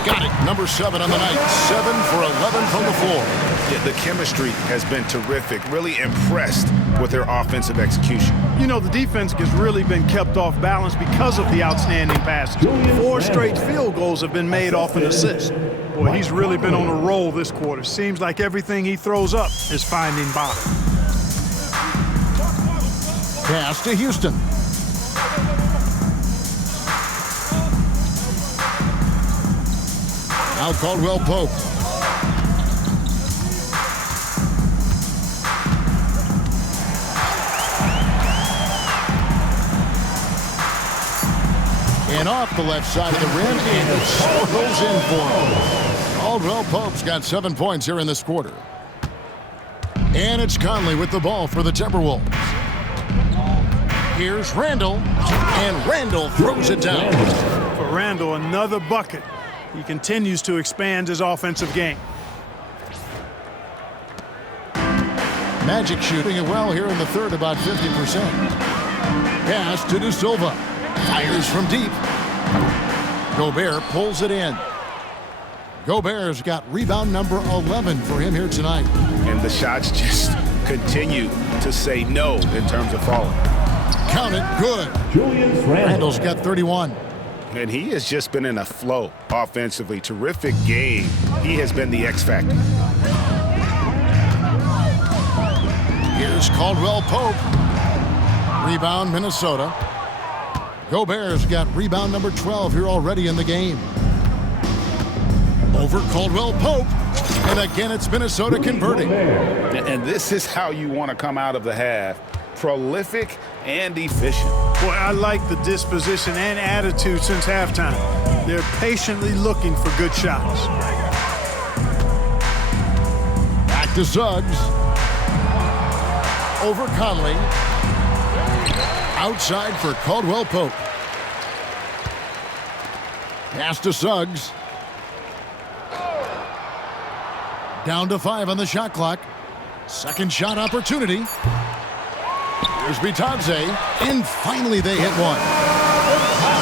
Got it. Number 7 on the night. 7 for 11 from the floor. Yeah, the chemistry has been terrific. Really impressed with their offensive execution. You know, the defense has really been kept off balance because of the outstanding passes. 4 straight field goals have been made off an assist. Boy, he's really been on a roll this quarter. Seems like everything he throws up is finding bottom. Pass to Houston. Now Caldwell Pope. And off the left side of the rim, and it swirls in for him. Caldwell Pope's got 7 points here in this quarter. And it's Conley with the ball for the Timberwolves. Here's Randle, and Randle throws it down. For Randle, another bucket. He continues to expand his offensive game. Magic shooting it well here in the third, about 50%. Pass to Silva. Fires from deep. Gobert pulls it in. Gobert's got rebound number 11 for him here tonight. And the shots just continue to say no in terms of falling. Count it, good. Julius Randle's got 31. And he has just been in a flow offensively. Terrific game. He has been the X factor. Here's Caldwell Pope. Rebound, Minnesota. Gobert's got rebound number 12 here already in the game. Over Caldwell Pope. And again, it's Minnesota converting. And this is how you want to come out of the half. Prolific and efficient. Boy, I like the disposition and attitude since halftime. They're patiently looking for good shots. Back to Suggs. Over Conley. Outside for Caldwell Pope. Pass to Suggs. Down to 5 on the shot clock. Second shot opportunity. Here's Batadze, and finally they hit one.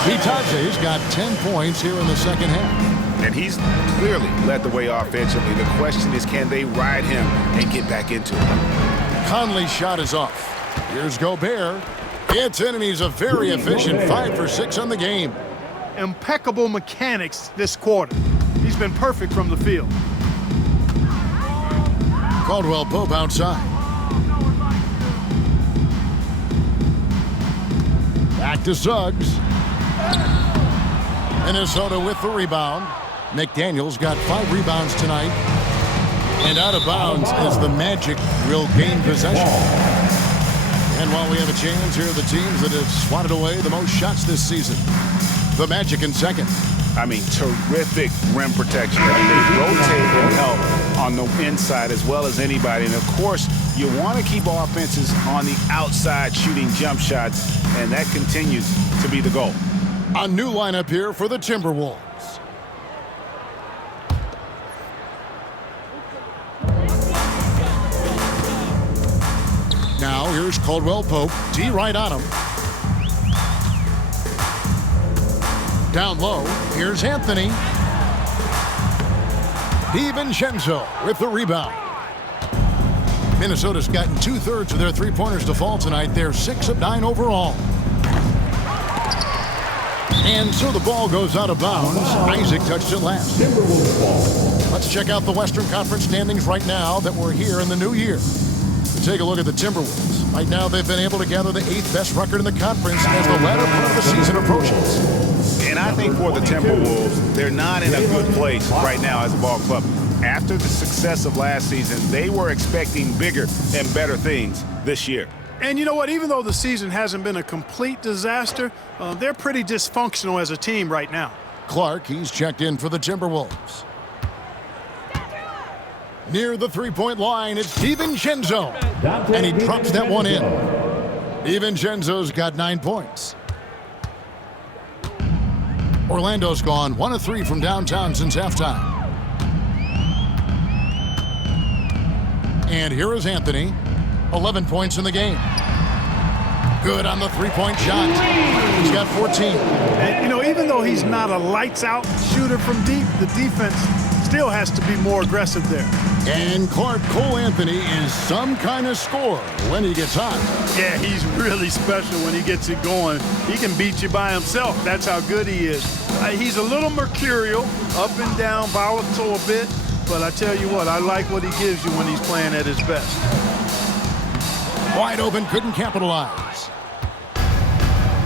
Batadze's got 10 points here in the second half. And he's clearly led the way offensively. The question is, can they ride him and get back into it? Conley's shot is off. Here's Gobert. It's in, and he's a very efficient 5 for 6 on the game. Impeccable mechanics this quarter. He's been perfect from the field. Caldwell Pope outside. Back to Suggs. Minnesota with the rebound. McDaniel's got 5 rebounds tonight. And out of bounds as the Magic will gain possession. And while we have a chance, here are the teams that have swatted away the most shots this season. The Magic in second. I mean, terrific rim protection. I mean, they rotate and help on the inside as well as anybody. And, of course, you want to keep offenses on the outside shooting jump shots, and that continues to be the goal. A new lineup here for the Timberwolves. Now here's Caldwell Pope. D right on him. Down low, here's Anthony. DiVincenzo with the rebound. Minnesota's gotten 2/3 of their three-pointers to fall tonight. They're 6 of 9 overall. And so the ball goes out of bounds. Isaac touched it last. Let's check out the Western Conference standings right now that we're here in the new year. Take a look at the Timberwolves. Right now, they've been able to gather the 8th best record in the conference as the latter part of the season approaches. And I think for the Timberwolves, they're not in a good place right now as a ball club. After the success of last season, they were expecting bigger and better things this year. And you know what? Even though the season hasn't been a complete disaster, they're pretty dysfunctional as a team right now. Clark, he's checked in for the Timberwolves. Near the three-point line, it's DiVincenzo. And he drops that one in. DiVincenzo's got 9 points. Orlando's gone 1 of 3 from downtown since halftime. And here is Anthony. 11 points in the game. Good on the three-point shot. He's got 14. And, you know, even though he's not a lights-out shooter from deep, the defense still has to be more aggressive there. And Cole Anthony is some kind of scorer when he gets hot. Yeah, he's really special when he gets it going. He can beat you by himself. That's how good he is. He's a little mercurial, up and down, volatile a bit. But I tell you what, I like what he gives you when he's playing at his best. Wide open, couldn't capitalize.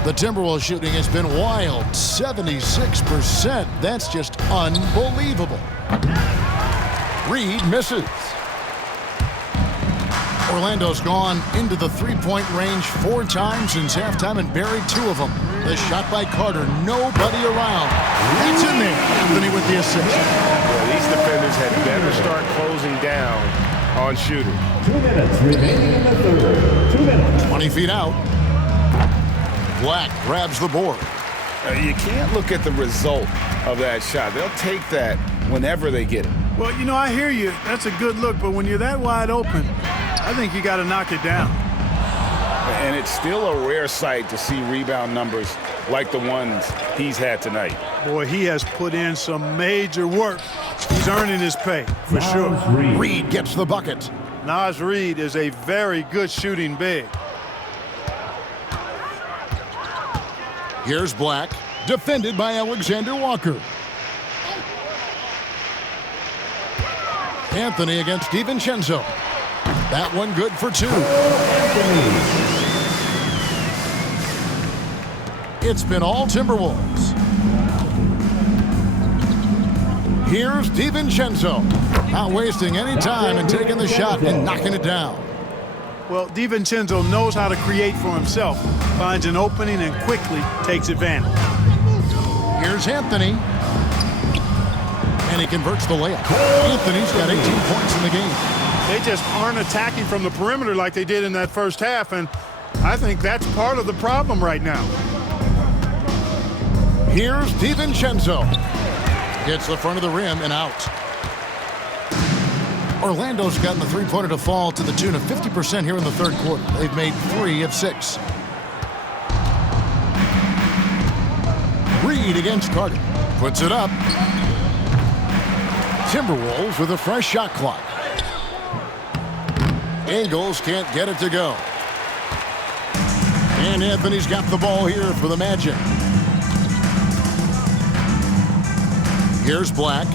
The Timberwolves shooting has been wild, 76%. That's just unbelievable. Reed misses. Orlando's gone into the three-point range 4 times since halftime and buried 2 of them. The shot by Carter, nobody around. That's in there. Anthony with the assist. Well, these defenders had better start closing down on shooter. 2 minutes remaining in the third. 2 minutes. 20 feet out. Black grabs the board. You can't look at the result of that shot. They'll take that whenever they get it. Well, you know, I hear you. That's a good look, but when you're that wide open, I think you got to knock it down. And it's still a rare sight to see rebound numbers like the ones he's had tonight. Boy, he has put in some major work. He's earning his pay, for sure. Reed gets the bucket. Naz Reid is a very good shooting big. Here's Black, defended by Alexander Walker. Anthony against DiVincenzo. That one good for 2. It's been all Timberwolves. Here's DiVincenzo. Not wasting any time and taking the shot and knocking it down. Well, DiVincenzo knows how to create for himself. Finds an opening and quickly takes advantage. Here's Anthony. And he converts the layup. Anthony's got 18 points in the game. They just aren't attacking from the perimeter like they did in that first half, and I think that's part of the problem right now. Here's DiVincenzo. Gets the front of the rim and out. Orlando's gotten the three-pointer to fall to the tune of 50% here in the third quarter. They've made 3 of 6. Reed against Carter. Puts it up. Timberwolves with a fresh shot clock. Ingles can't get it to go. And Anthony's got the ball here for the Magic. Here's Black.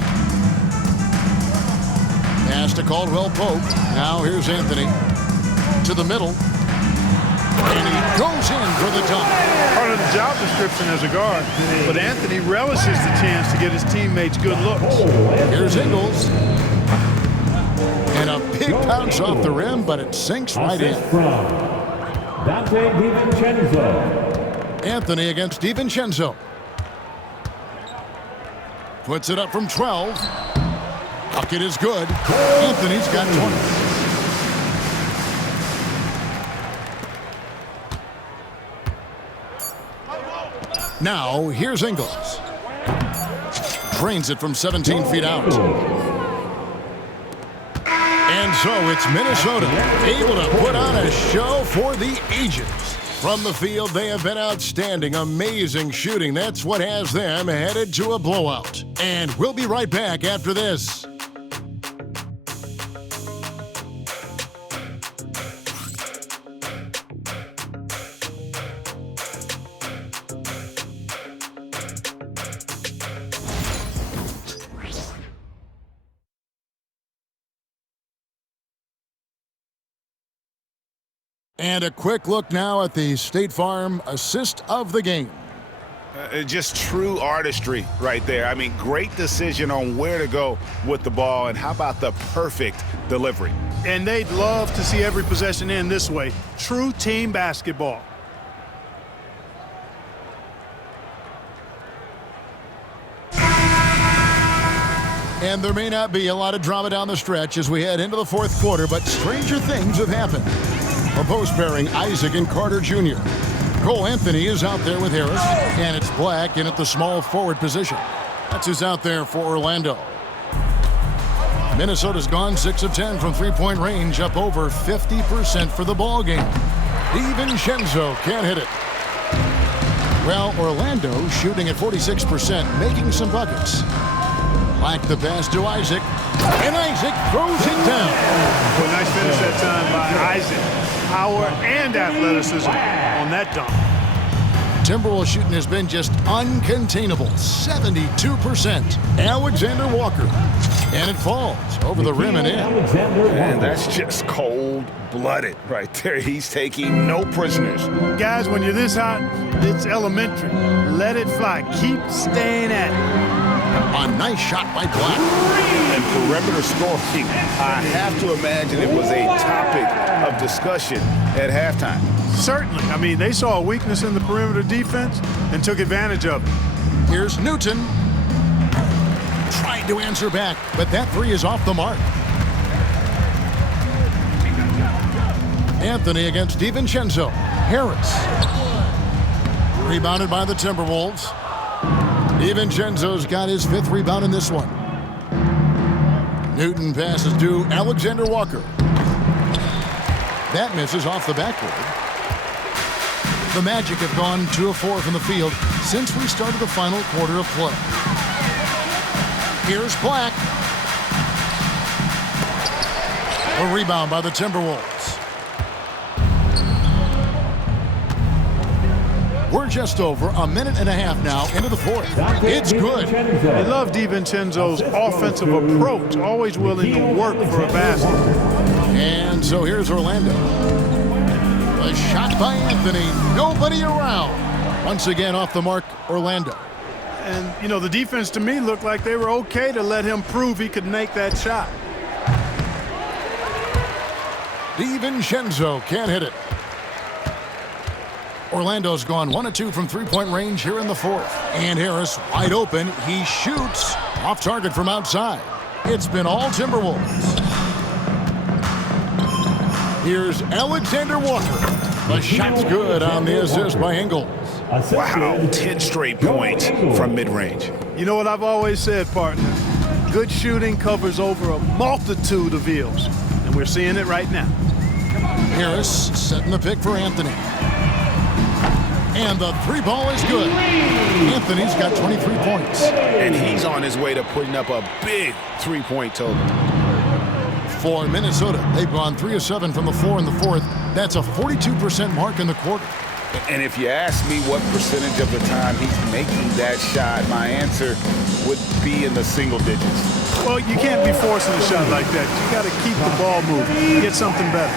Pass to Caldwell Pope. Now here's Anthony. To the middle. And he goes in for the dunk. Part of the job description as a guard. But Anthony relishes the chance to get his teammates good looks. Here's Ingles. And a big bounce off the rim, but it sinks right in. DiVincenzo. Anthony against DiVincenzo. Puts it up from 12. Bucket is good. Anthony's got 20. Now, here's Ingles. Drains it from 17 feet out. And so it's Minnesota able to put on a show for the ages. From the field, they have been outstanding, amazing shooting. That's what has them headed to a blowout. And we'll be right back after this. And a quick look now at the State Farm assist of the game. Just true artistry right there. I mean, great decision on where to go with the ball, and how about the perfect delivery? And they'd love to see every possession end this way. True team basketball. And there may not be a lot of drama down the stretch as we head into the fourth quarter, but stranger things have happened. A post pairing, Isaac and Carter Jr. Cole Anthony is out there with Harris, and it's Black in at the small forward position. That's who's out there for Orlando. Minnesota's gone 6 of 10 from three-point range, up over 50% for the ball game. DiVincenzo can't hit it. Well, Orlando shooting at 46%, making some buckets. Black the pass to Isaac, and Isaac throws it down. Well, nice finish that time by Isaac. Power and athleticism on that dunk. Timberwolves shooting has been just uncontainable, 72%. Alexander Walker, and it falls over the rim and in. And that's just cold-blooded right there. He's taking no prisoners. Guys, when you're this hot, it's elementary. Let it fly. Keep staying at it. A nice shot by Black. And perimeter scoring, I have to imagine it was a topic of discussion at halftime. Certainly. I mean, they saw a weakness in the perimeter defense and took advantage of it. Here's Newton. Tried to answer back, but that three is off the mark. Anthony against DiVincenzo. Harris. Rebounded by the Timberwolves. DiVincenzo's got his 5th rebound in this one. Newton passes to Alexander Walker. That misses off the backboard. The Magic have gone 2 of 4 from the field since we started the final quarter of play. Here's Black. A rebound by the Timberwolves. We're just over a minute and a half now into the fourth. It's good. I love DiVincenzo's offensive approach, always willing to work for a basket. And so here's Orlando. A shot by Anthony. Nobody around. Once again off the mark, Orlando. And, you know, the defense to me looked like they were okay to let him prove he could make that shot. DiVincenzo can't hit it. Orlando's gone 1 of 2 from three-point range here in the fourth. And Harris wide open. He shoots off target from outside. It's been all Timberwolves. Here's Alexander Walker. The shot's good on the assist by Ingles. Wow, 10 straight points from mid-range. You know what I've always said, partner? Good shooting covers over a multitude of ills. And we're seeing it right now. Harris setting the pick for Anthony. And the three ball is good. Anthony's got 23 points. And he's on his way to putting up a big three-point total. For Minnesota, they've gone 3 of 7 from the floor in the fourth. That's a 42% mark in the quarter. And if you ask me what percentage of the time he's making that shot, my answer would be in the single digits. Well, you can't be forcing a shot like that. You got to keep the ball moving, get something better.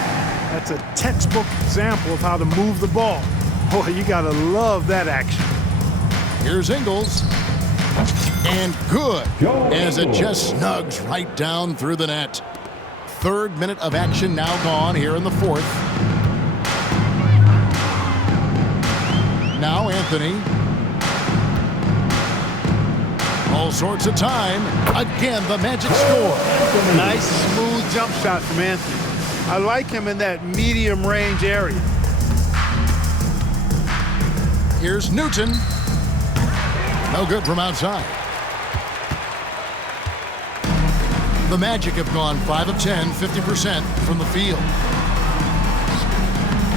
That's a textbook example of how to move the ball. Boy, you got to love that action. Here's Ingles. And good, as it just snugs right down through the net. 3rd minute of action now gone here in the fourth. Now Anthony. All sorts of time. Again, the Magic score. Nice, smooth jump shot from Anthony. I like him in that medium range area. Here's Newton. No good from outside. The Magic have gone 5 of 10, 50% from the field.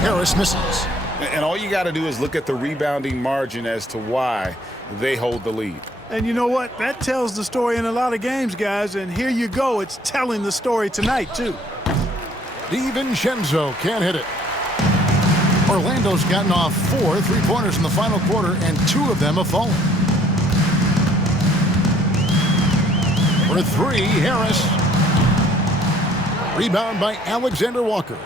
Harris misses. And all you got to do is look at the rebounding margin as to why they hold the lead. And you know what? That tells the story in a lot of games, guys. And here you go. It's telling the story tonight, too. DiVincenzo can't hit it. Orlando's gotten off 4 3-pointers in the final quarter, and 2 of them have fallen. For 3, Harris. Rebound by Alexander Walker.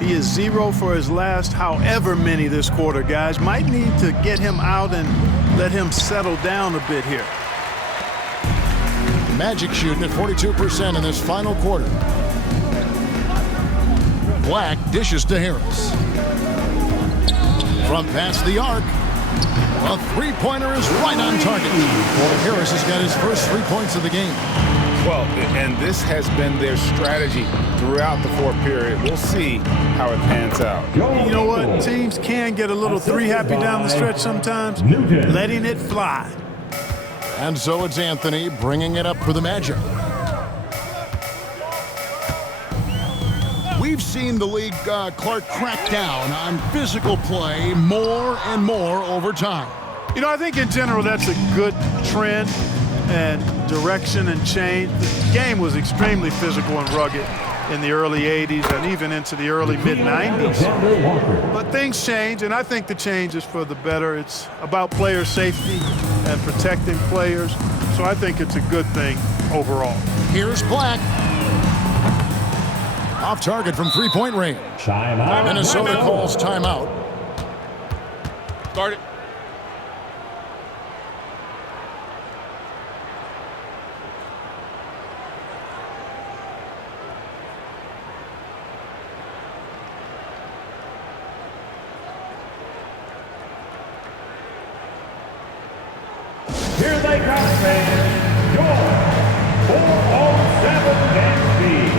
He is 0 for his last however many this quarter, guys. Might need to get him out and let him settle down a bit here. Magic shooting at 42% in this final quarter. Black dishes to Harris. From past the arc. A 3-pointer is right on target. Harris has got his first 3 points of the game. Well, and this has been their strategy throughout the fourth period. We'll see how it pans out. You know what? Teams can get a little three-happy down the stretch sometimes, letting it fly. And so it's Anthony bringing it up for the Magic. We've seen the league, Clark, crack down on physical play more and more over time. You know, I think in general that's a good trend and direction and change. The game was extremely physical and rugged in the early 80s and even into the early mid-90s. But things change, and I think the change is for the better. It's about player safety and protecting players, so I think it's a good thing overall. Here's Black. Off target from 3-point range. Timeout. Minnesota calls timeout. Start it. Here they come, fans. Your 407 dance beat.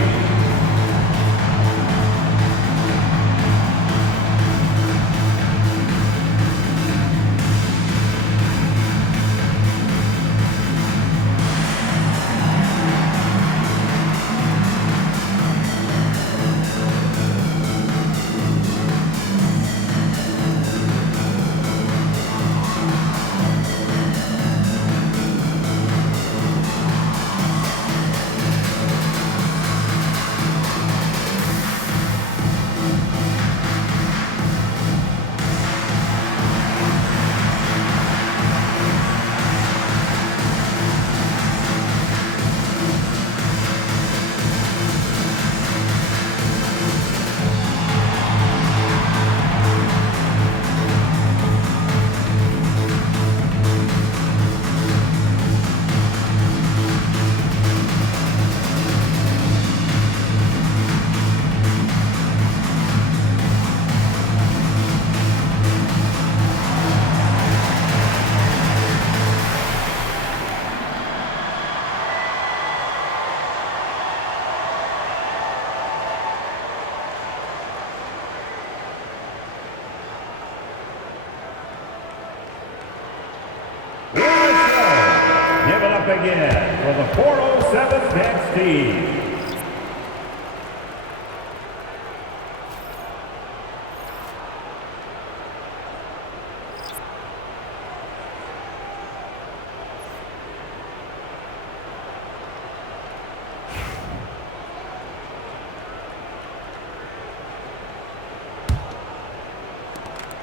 Give it up again for the 407 dance team.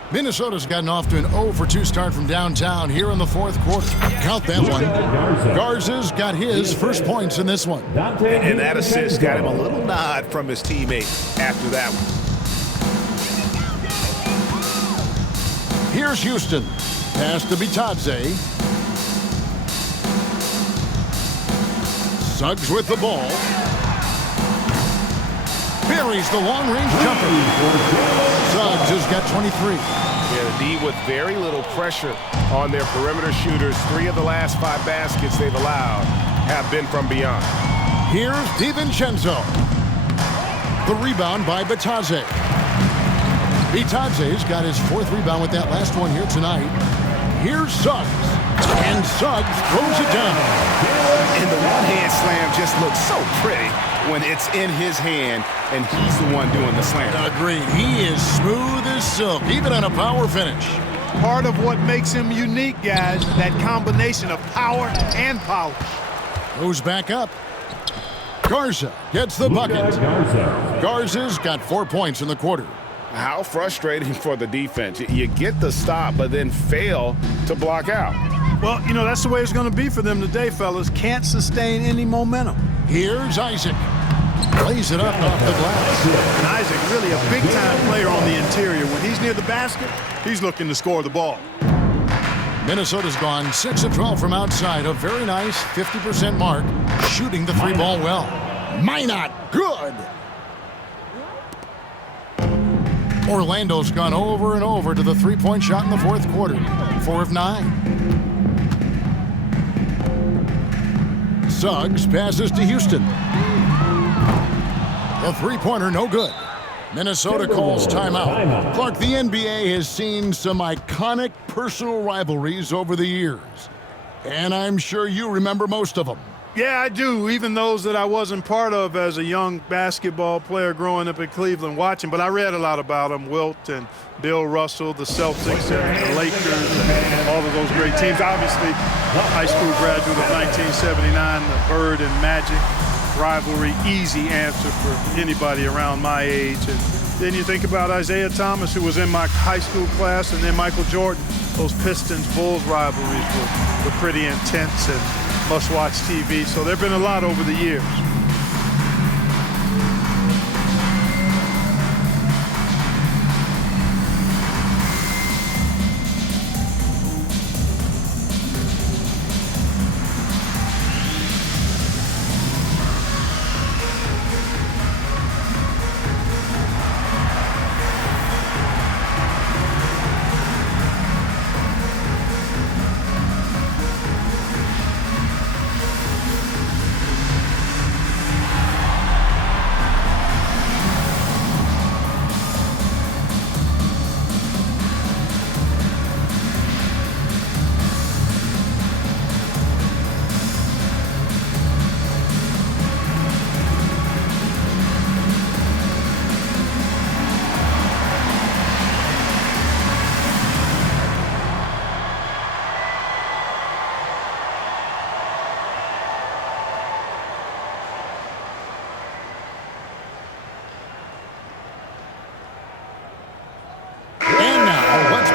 Minnesota's gotten off to an 0-for-2 start from downtown here in the fourth quarter. Count that one. Garza's got his first points in this one. And that assist got him a little nod from his teammate after that one. Here's Houston. Pass to Bitadze. Suggs with the ball. Buries the long-range jumper. Suggs has got 23. Yeah, the D with very little pressure on their perimeter shooters. 3 of the last 5 baskets they've allowed have been from beyond. Here's DiVincenzo. The rebound by Bitadze. Bitadze's got his 4th rebound with that last one here tonight. Here's Suggs. And Suggs throws it down. And the one-hand slam just looks so pretty when it's in his hand and he's the one doing the slam. Agreed. He is smooth as silk, even on a power finish. Part of what makes him unique, guys, that combination of power and polish. Goes back up. Garza gets the bucket. Garza's got 4 points in the quarter. How frustrating for the defense. You get the stop, but then fail to block out. Well, you know, that's the way it's going to be for them today, fellas. Can't sustain any momentum. Here's Isaac. Plays it up off the glass. And Isaac, really a big-time player on the interior. When he's near the basket, he's looking to score the ball. Minnesota's gone 6 of 12 from outside. A very nice 50% mark. Shooting the 3-ball well. Minot, good. Orlando's gone over and over to the 3-point shot in the 4th quarter. 4 of 9. Suggs passes to Houston. The 3-pointer, no good. Minnesota calls timeout. Clark, the NBA has seen some iconic personal rivalries over the years. And I'm sure you remember most of them. Yeah, I do, even those that I wasn't part of as a young basketball player growing up in Cleveland watching. But I read a lot about them, Wilt and Bill Russell, the Celtics and the Lakers, and all of those great teams. Obviously, high school graduate of 1979, the Bird and Magic rivalry, easy answer for anybody around my age. And then you think about Isaiah Thomas, who was in my high school class, and then Michael Jordan. Those Pistons-Bulls rivalries were pretty intense and must-watch TV. So there have been a lot over the years.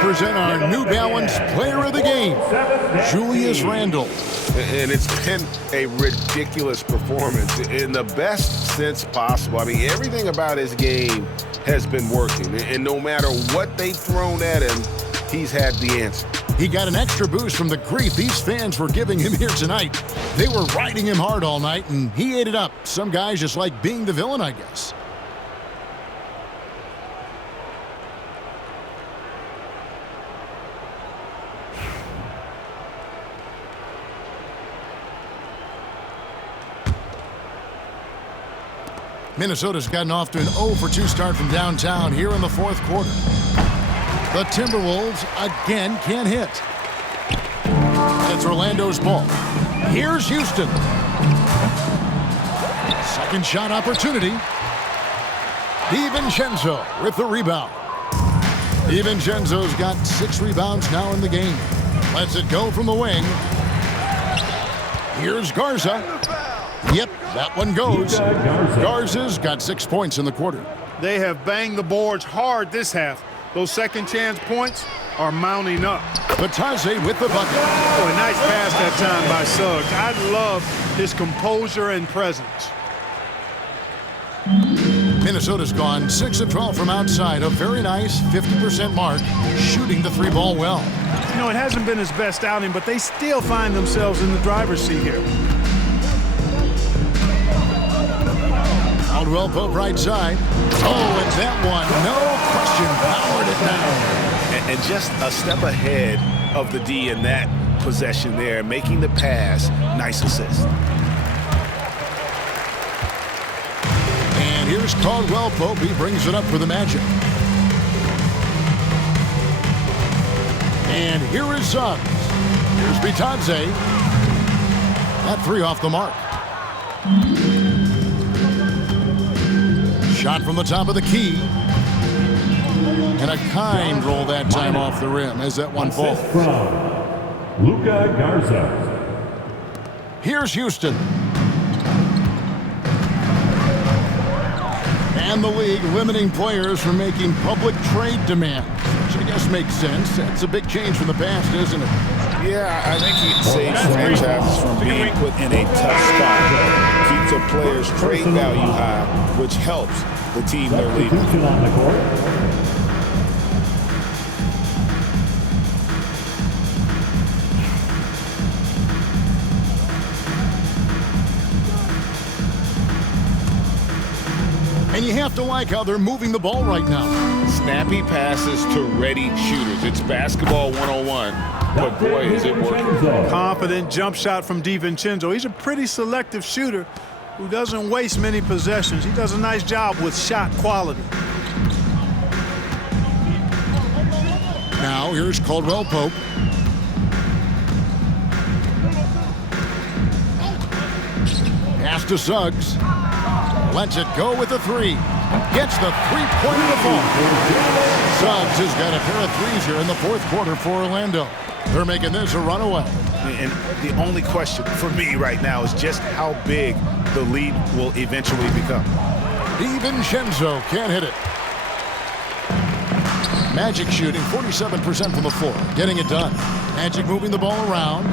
Present our New Balance Player of the Game, Julius Randle. And it's been a ridiculous performance in the best sense possible. I mean, everything about his game has been working. And no matter what they've thrown at him, he's had the answer. He got an extra boost from the grief these fans were giving him here tonight. They were riding him hard all night, and he ate it up. Some guys just like being the villain, I guess. Minnesota's gotten off to an 0-for-2 start from downtown here in the 4th quarter. The Timberwolves again can't hit. It's Orlando's ball. Here's Houston. Second shot opportunity. DiVincenzo with the rebound. DiVincenzo's got 6 rebounds now in the game. Lets it go from the wing. Here's Garza. Yep, that one goes. Garza's got 6 points in the quarter. They have banged the boards hard this half. Those second chance points are mounting up. Bitadze with the bucket. Oh, a nice pass that time by Suggs. I love his composure and presence. Minnesota's gone 6 of 12 from outside. A very nice 50% mark, shooting the 3-ball well. You know, it hasn't been his best outing, but they still find themselves in the driver's seat here. Caldwell Pope right side. Oh, and that one, no question, powered it down. and just a step ahead of the D in that possession there, making the pass. Nice assist. And here's Caldwell Pope. He brings it up for the Magic. And here is Suggs. Here's Bitadze. That three off the mark. Shot from the top of the key. And a kind roll that time off the rim as that one falls. From Luka Garza. Here's Houston. And the league limiting players from making public trade demands, which I guess makes sense. That's a big change from the past, isn't it? Yeah, I think it saves franchises from being put in a tough spot. Keeps a player's trade value high, which helps the team they're leading. On the court. And you have to like how they're moving the ball right now. Snappy passes to ready shooters. It's basketball 101, but boy, is it working. Confident jump shot from DiVincenzo. He's a pretty selective shooter who doesn't waste many possessions. He does a nice job with shot quality. Now here's Caldwell Pope. Pass to Suggs. Lets it go with the three. Gets the three-point to fall. Suggs has got a pair of threes here in the fourth quarter for Orlando. They're making this a runaway. And the only question for me right now is just how big the lead will eventually become. DiVincenzo can't hit it. Magic shooting 47% from the floor. Getting it done. Magic moving the ball around.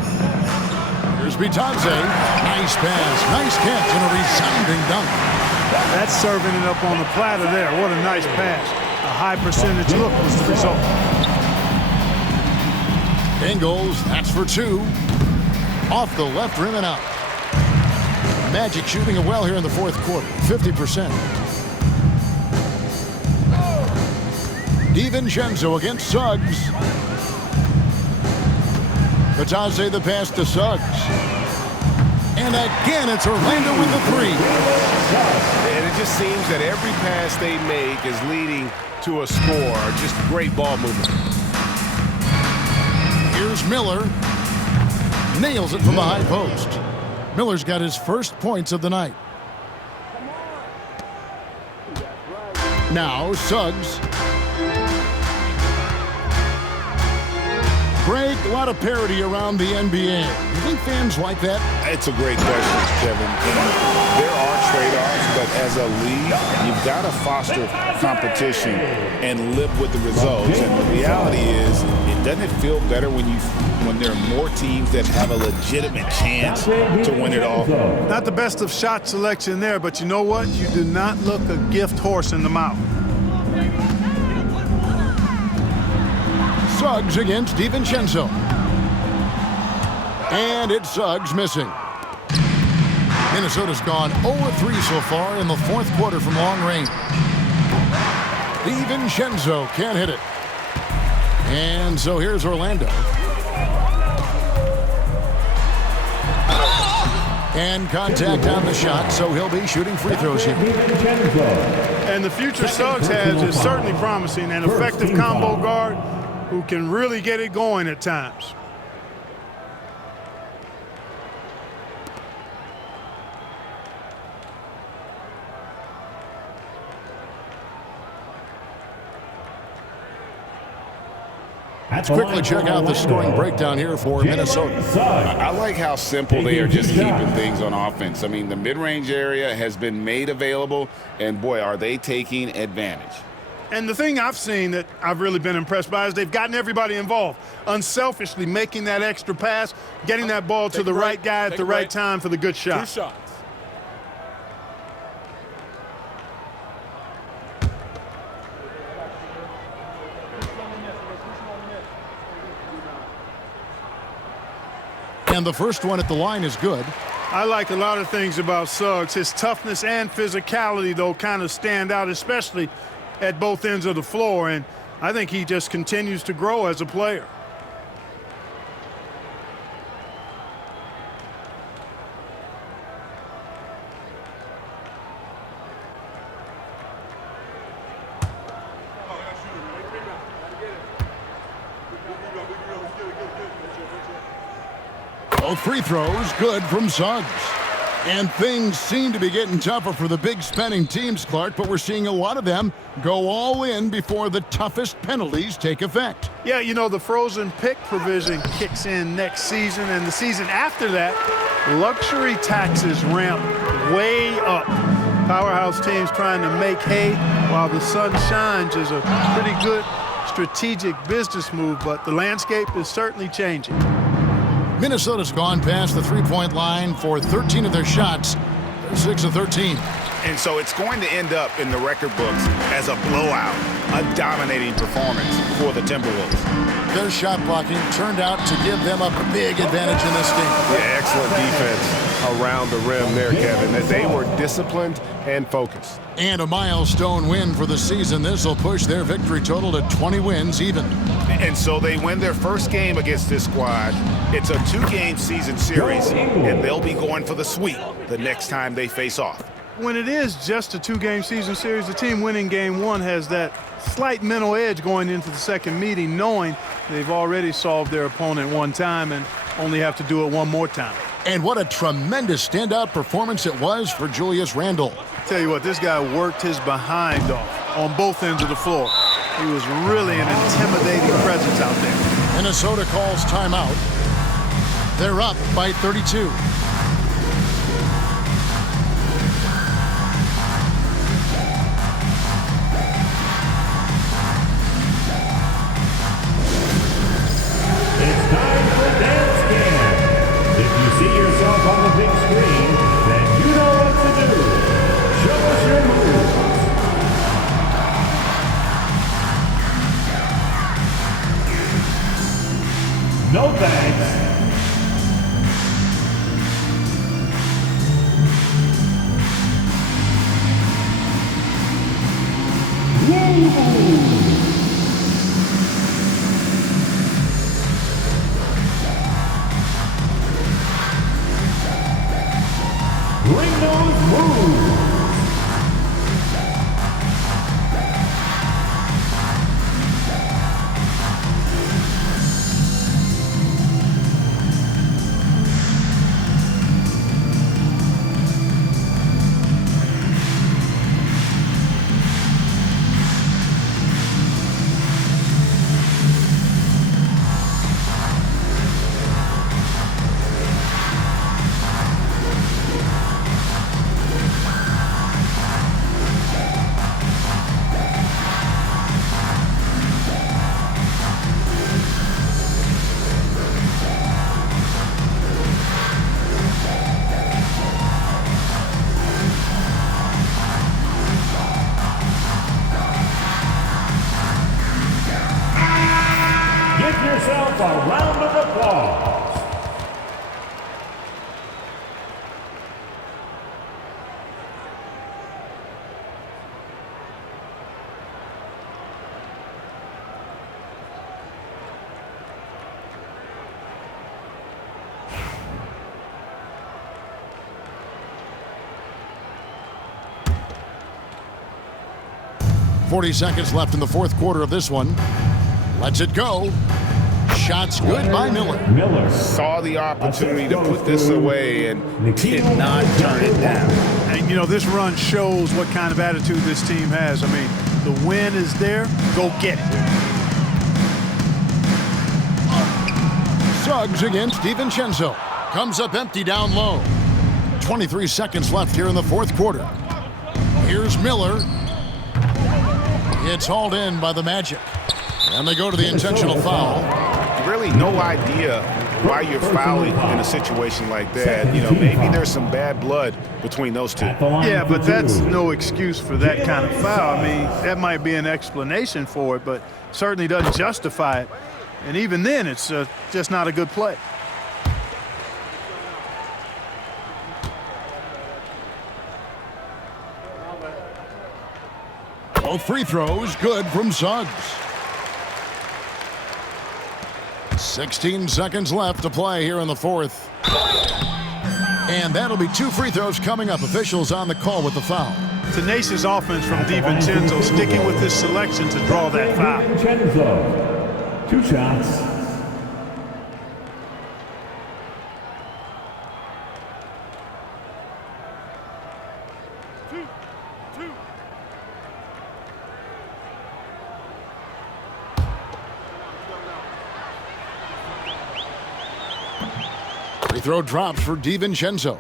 Here's Bitadze. Nice pass. Nice catch and a resounding dunk. That's serving it up on the platter there. What a nice pass. A high percentage look was the result. Ingles, that's for two. Off the left rim and out. Magic shooting it well here in the fourth quarter. 50%. DiVincenzo against Suggs. Bitadze the pass to Suggs. And again, it's Orlando with the three. And it just seems that every pass they make is leading to a score. Just great ball movement. Here's Miller. Nails it from the high post. Miller's got his first points of the night. Now Suggs. Greg, a lot of parity around the NBA. You think fans like that? It's a great question, Kevin. There are trade-offs, but as a league, you've got to foster competition and live with the results. And the reality is, doesn't it feel better when there are more teams that have a legitimate chance to win it all? Not the best of shot selection there, but you know what? You do not look a gift horse in the mouth. Suggs against DiVincenzo. And it's Suggs missing. Minnesota's gone 0-3 so far in the fourth quarter from long range. DiVincenzo can't hit it. And so here's Orlando. And contact on the shot, so he'll be shooting free throws here. And the future Suggs has is certainly promising. An effective combo guard who can really get it going at times. Let's quickly check out the scoring breakdown here for Minnesota. I like how simple they are just keeping things on offense. I mean, the mid-range area has been made available, and boy, are they taking advantage. And the thing I've seen that I've really been impressed by is they've gotten everybody involved, unselfishly making that extra pass, getting that ball to the right guy at the right time for the good shot. 2 shots. And the first one at the line is good. I like a lot of things about Suggs. His toughness and physicality, though, kind of stand out, especially at both ends of the floor. And I think he just continues to grow as a player. Both free throws good from Suggs. And things seem to be getting tougher for the big spending teams, Clark, but we're seeing a lot of them go all in before the toughest penalties take effect. Yeah, you know, the frozen pick provision kicks in next season, and the season after that, luxury taxes ramp way up. Powerhouse teams trying to make hay while the sun shines is a pretty good strategic business move, but the landscape is certainly changing. Minnesota's gone past the three-point line for 13 of their shots. They're 6 of 13. And so it's going to end up in the record books as a blowout, a dominating performance for the Timberwolves. Their shot blocking turned out to give them a big advantage in this game. Yeah, excellent defense around the rim there, Kevin. That they were disciplined and focused. And a milestone win for the season. This will push their victory total to 20 wins even. And so they win their first game against this squad. It's a 2-game season series, and they'll be going for the sweep the next time they face off. When it is just a 2-game season series, the team winning game 1 has that slight mental edge going into the second meeting, knowing they've already solved their opponent one time and only have to do it one more time. And what a tremendous standout performance it was for Julius Randle. Tell you what, this guy worked his behind off on both ends of the floor. He was really an intimidating presence out there. Minnesota calls timeout. They're up by 32. It's time for Dance Cam. If you see yourself on the big screen, then you know what to do. Show us your moves. No thanks. Woo! Bring those moves. Yourself a round of applause. .40 seconds left in the fourth quarter of this one. Lets it go. Shots good by Miller. Miller saw the opportunity to put this away and did not turn it down. And, you know, this run shows what kind of attitude this team has. I mean, the win is there. Go get it. Suggs against DiVincenzo. Comes up empty down low. 23 seconds left here in the fourth quarter. Here's Miller. It's hauled in by the Magic. And they go to the intentional foul. Really no idea why you're fouling in a situation like that. You know, maybe there's some bad blood between those two. Yeah, but that's no excuse for that kind of foul. I mean, that might be an explanation for it, but certainly doesn't justify it. And even then, it's just not a good play. Both free throws good from Suggs. 16 seconds left to play here in the fourth. And that'll be 2 free throws coming up. Officials on the call with the foul. Tenacious offense from DiVincenzo, sticking with his selection to draw that foul. DiVincenzo, 2 shots. Free throw drops for DiVincenzo.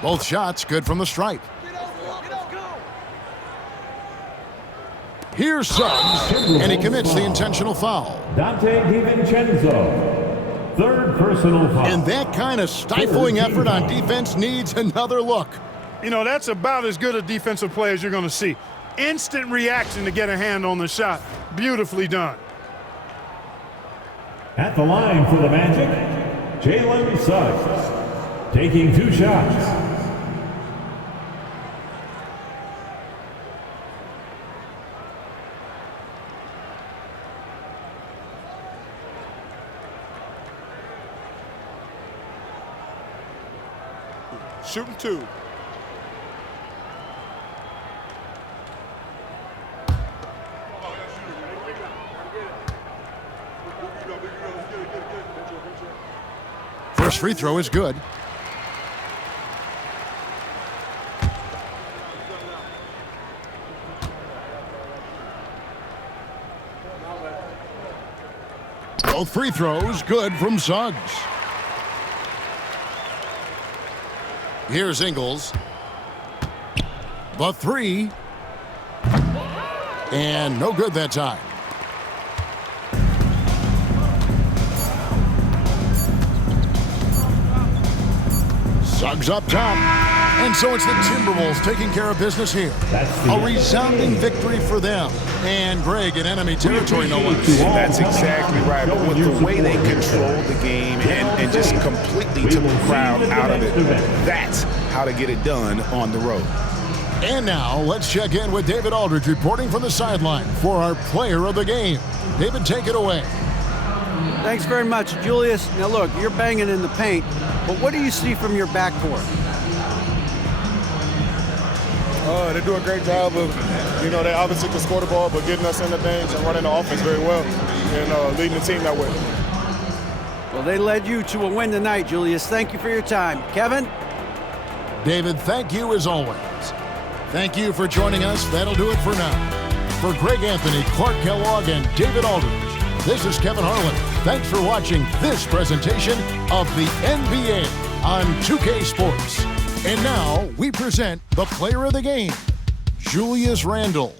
Both shots good from the stripe. Here's Suggs, and he commits the intentional foul. Dante DiVincenzo, 3rd personal foul. And that kind of stifling effort on defense needs another look. You know, that's about as good a defensive play as you're going to see. Instant reaction to get a hand on the shot. Beautifully done. At the line for the Magic, Jalen Suggs, taking 2 shots. Shooting 2. First free throw is good. Both free throws good from Suggs. Here's Ingles. The 3. And no good that time. Suggs up top. And so it's the Timberwolves taking care of business here. A resounding victory for them. And Greg in enemy territory, no less. That's exactly right. But with the way they controlled the game and just completely took the crowd out of it, that's how to get it done on the road. And now let's check in with David Aldridge reporting from the sideline for our player of the game. David, take it away. Thanks very much, Julius. Now look, you're banging in the paint, but what do you see from your backcourt? They do a great job of, they obviously can score the ball, but getting us into things and running the offense very well and leading the team that way. Well, they led you to a win tonight, Julius. Thank you for your time. Kevin? David, thank you as always. Thank you for joining us. That'll do it for now. For Greg Anthony, Clark Kellogg, and David Aldridge, this is Kevin Harlan. Thanks for watching this presentation of the NBA on 2K Sports. And now we present the player of the game, Julius Randle.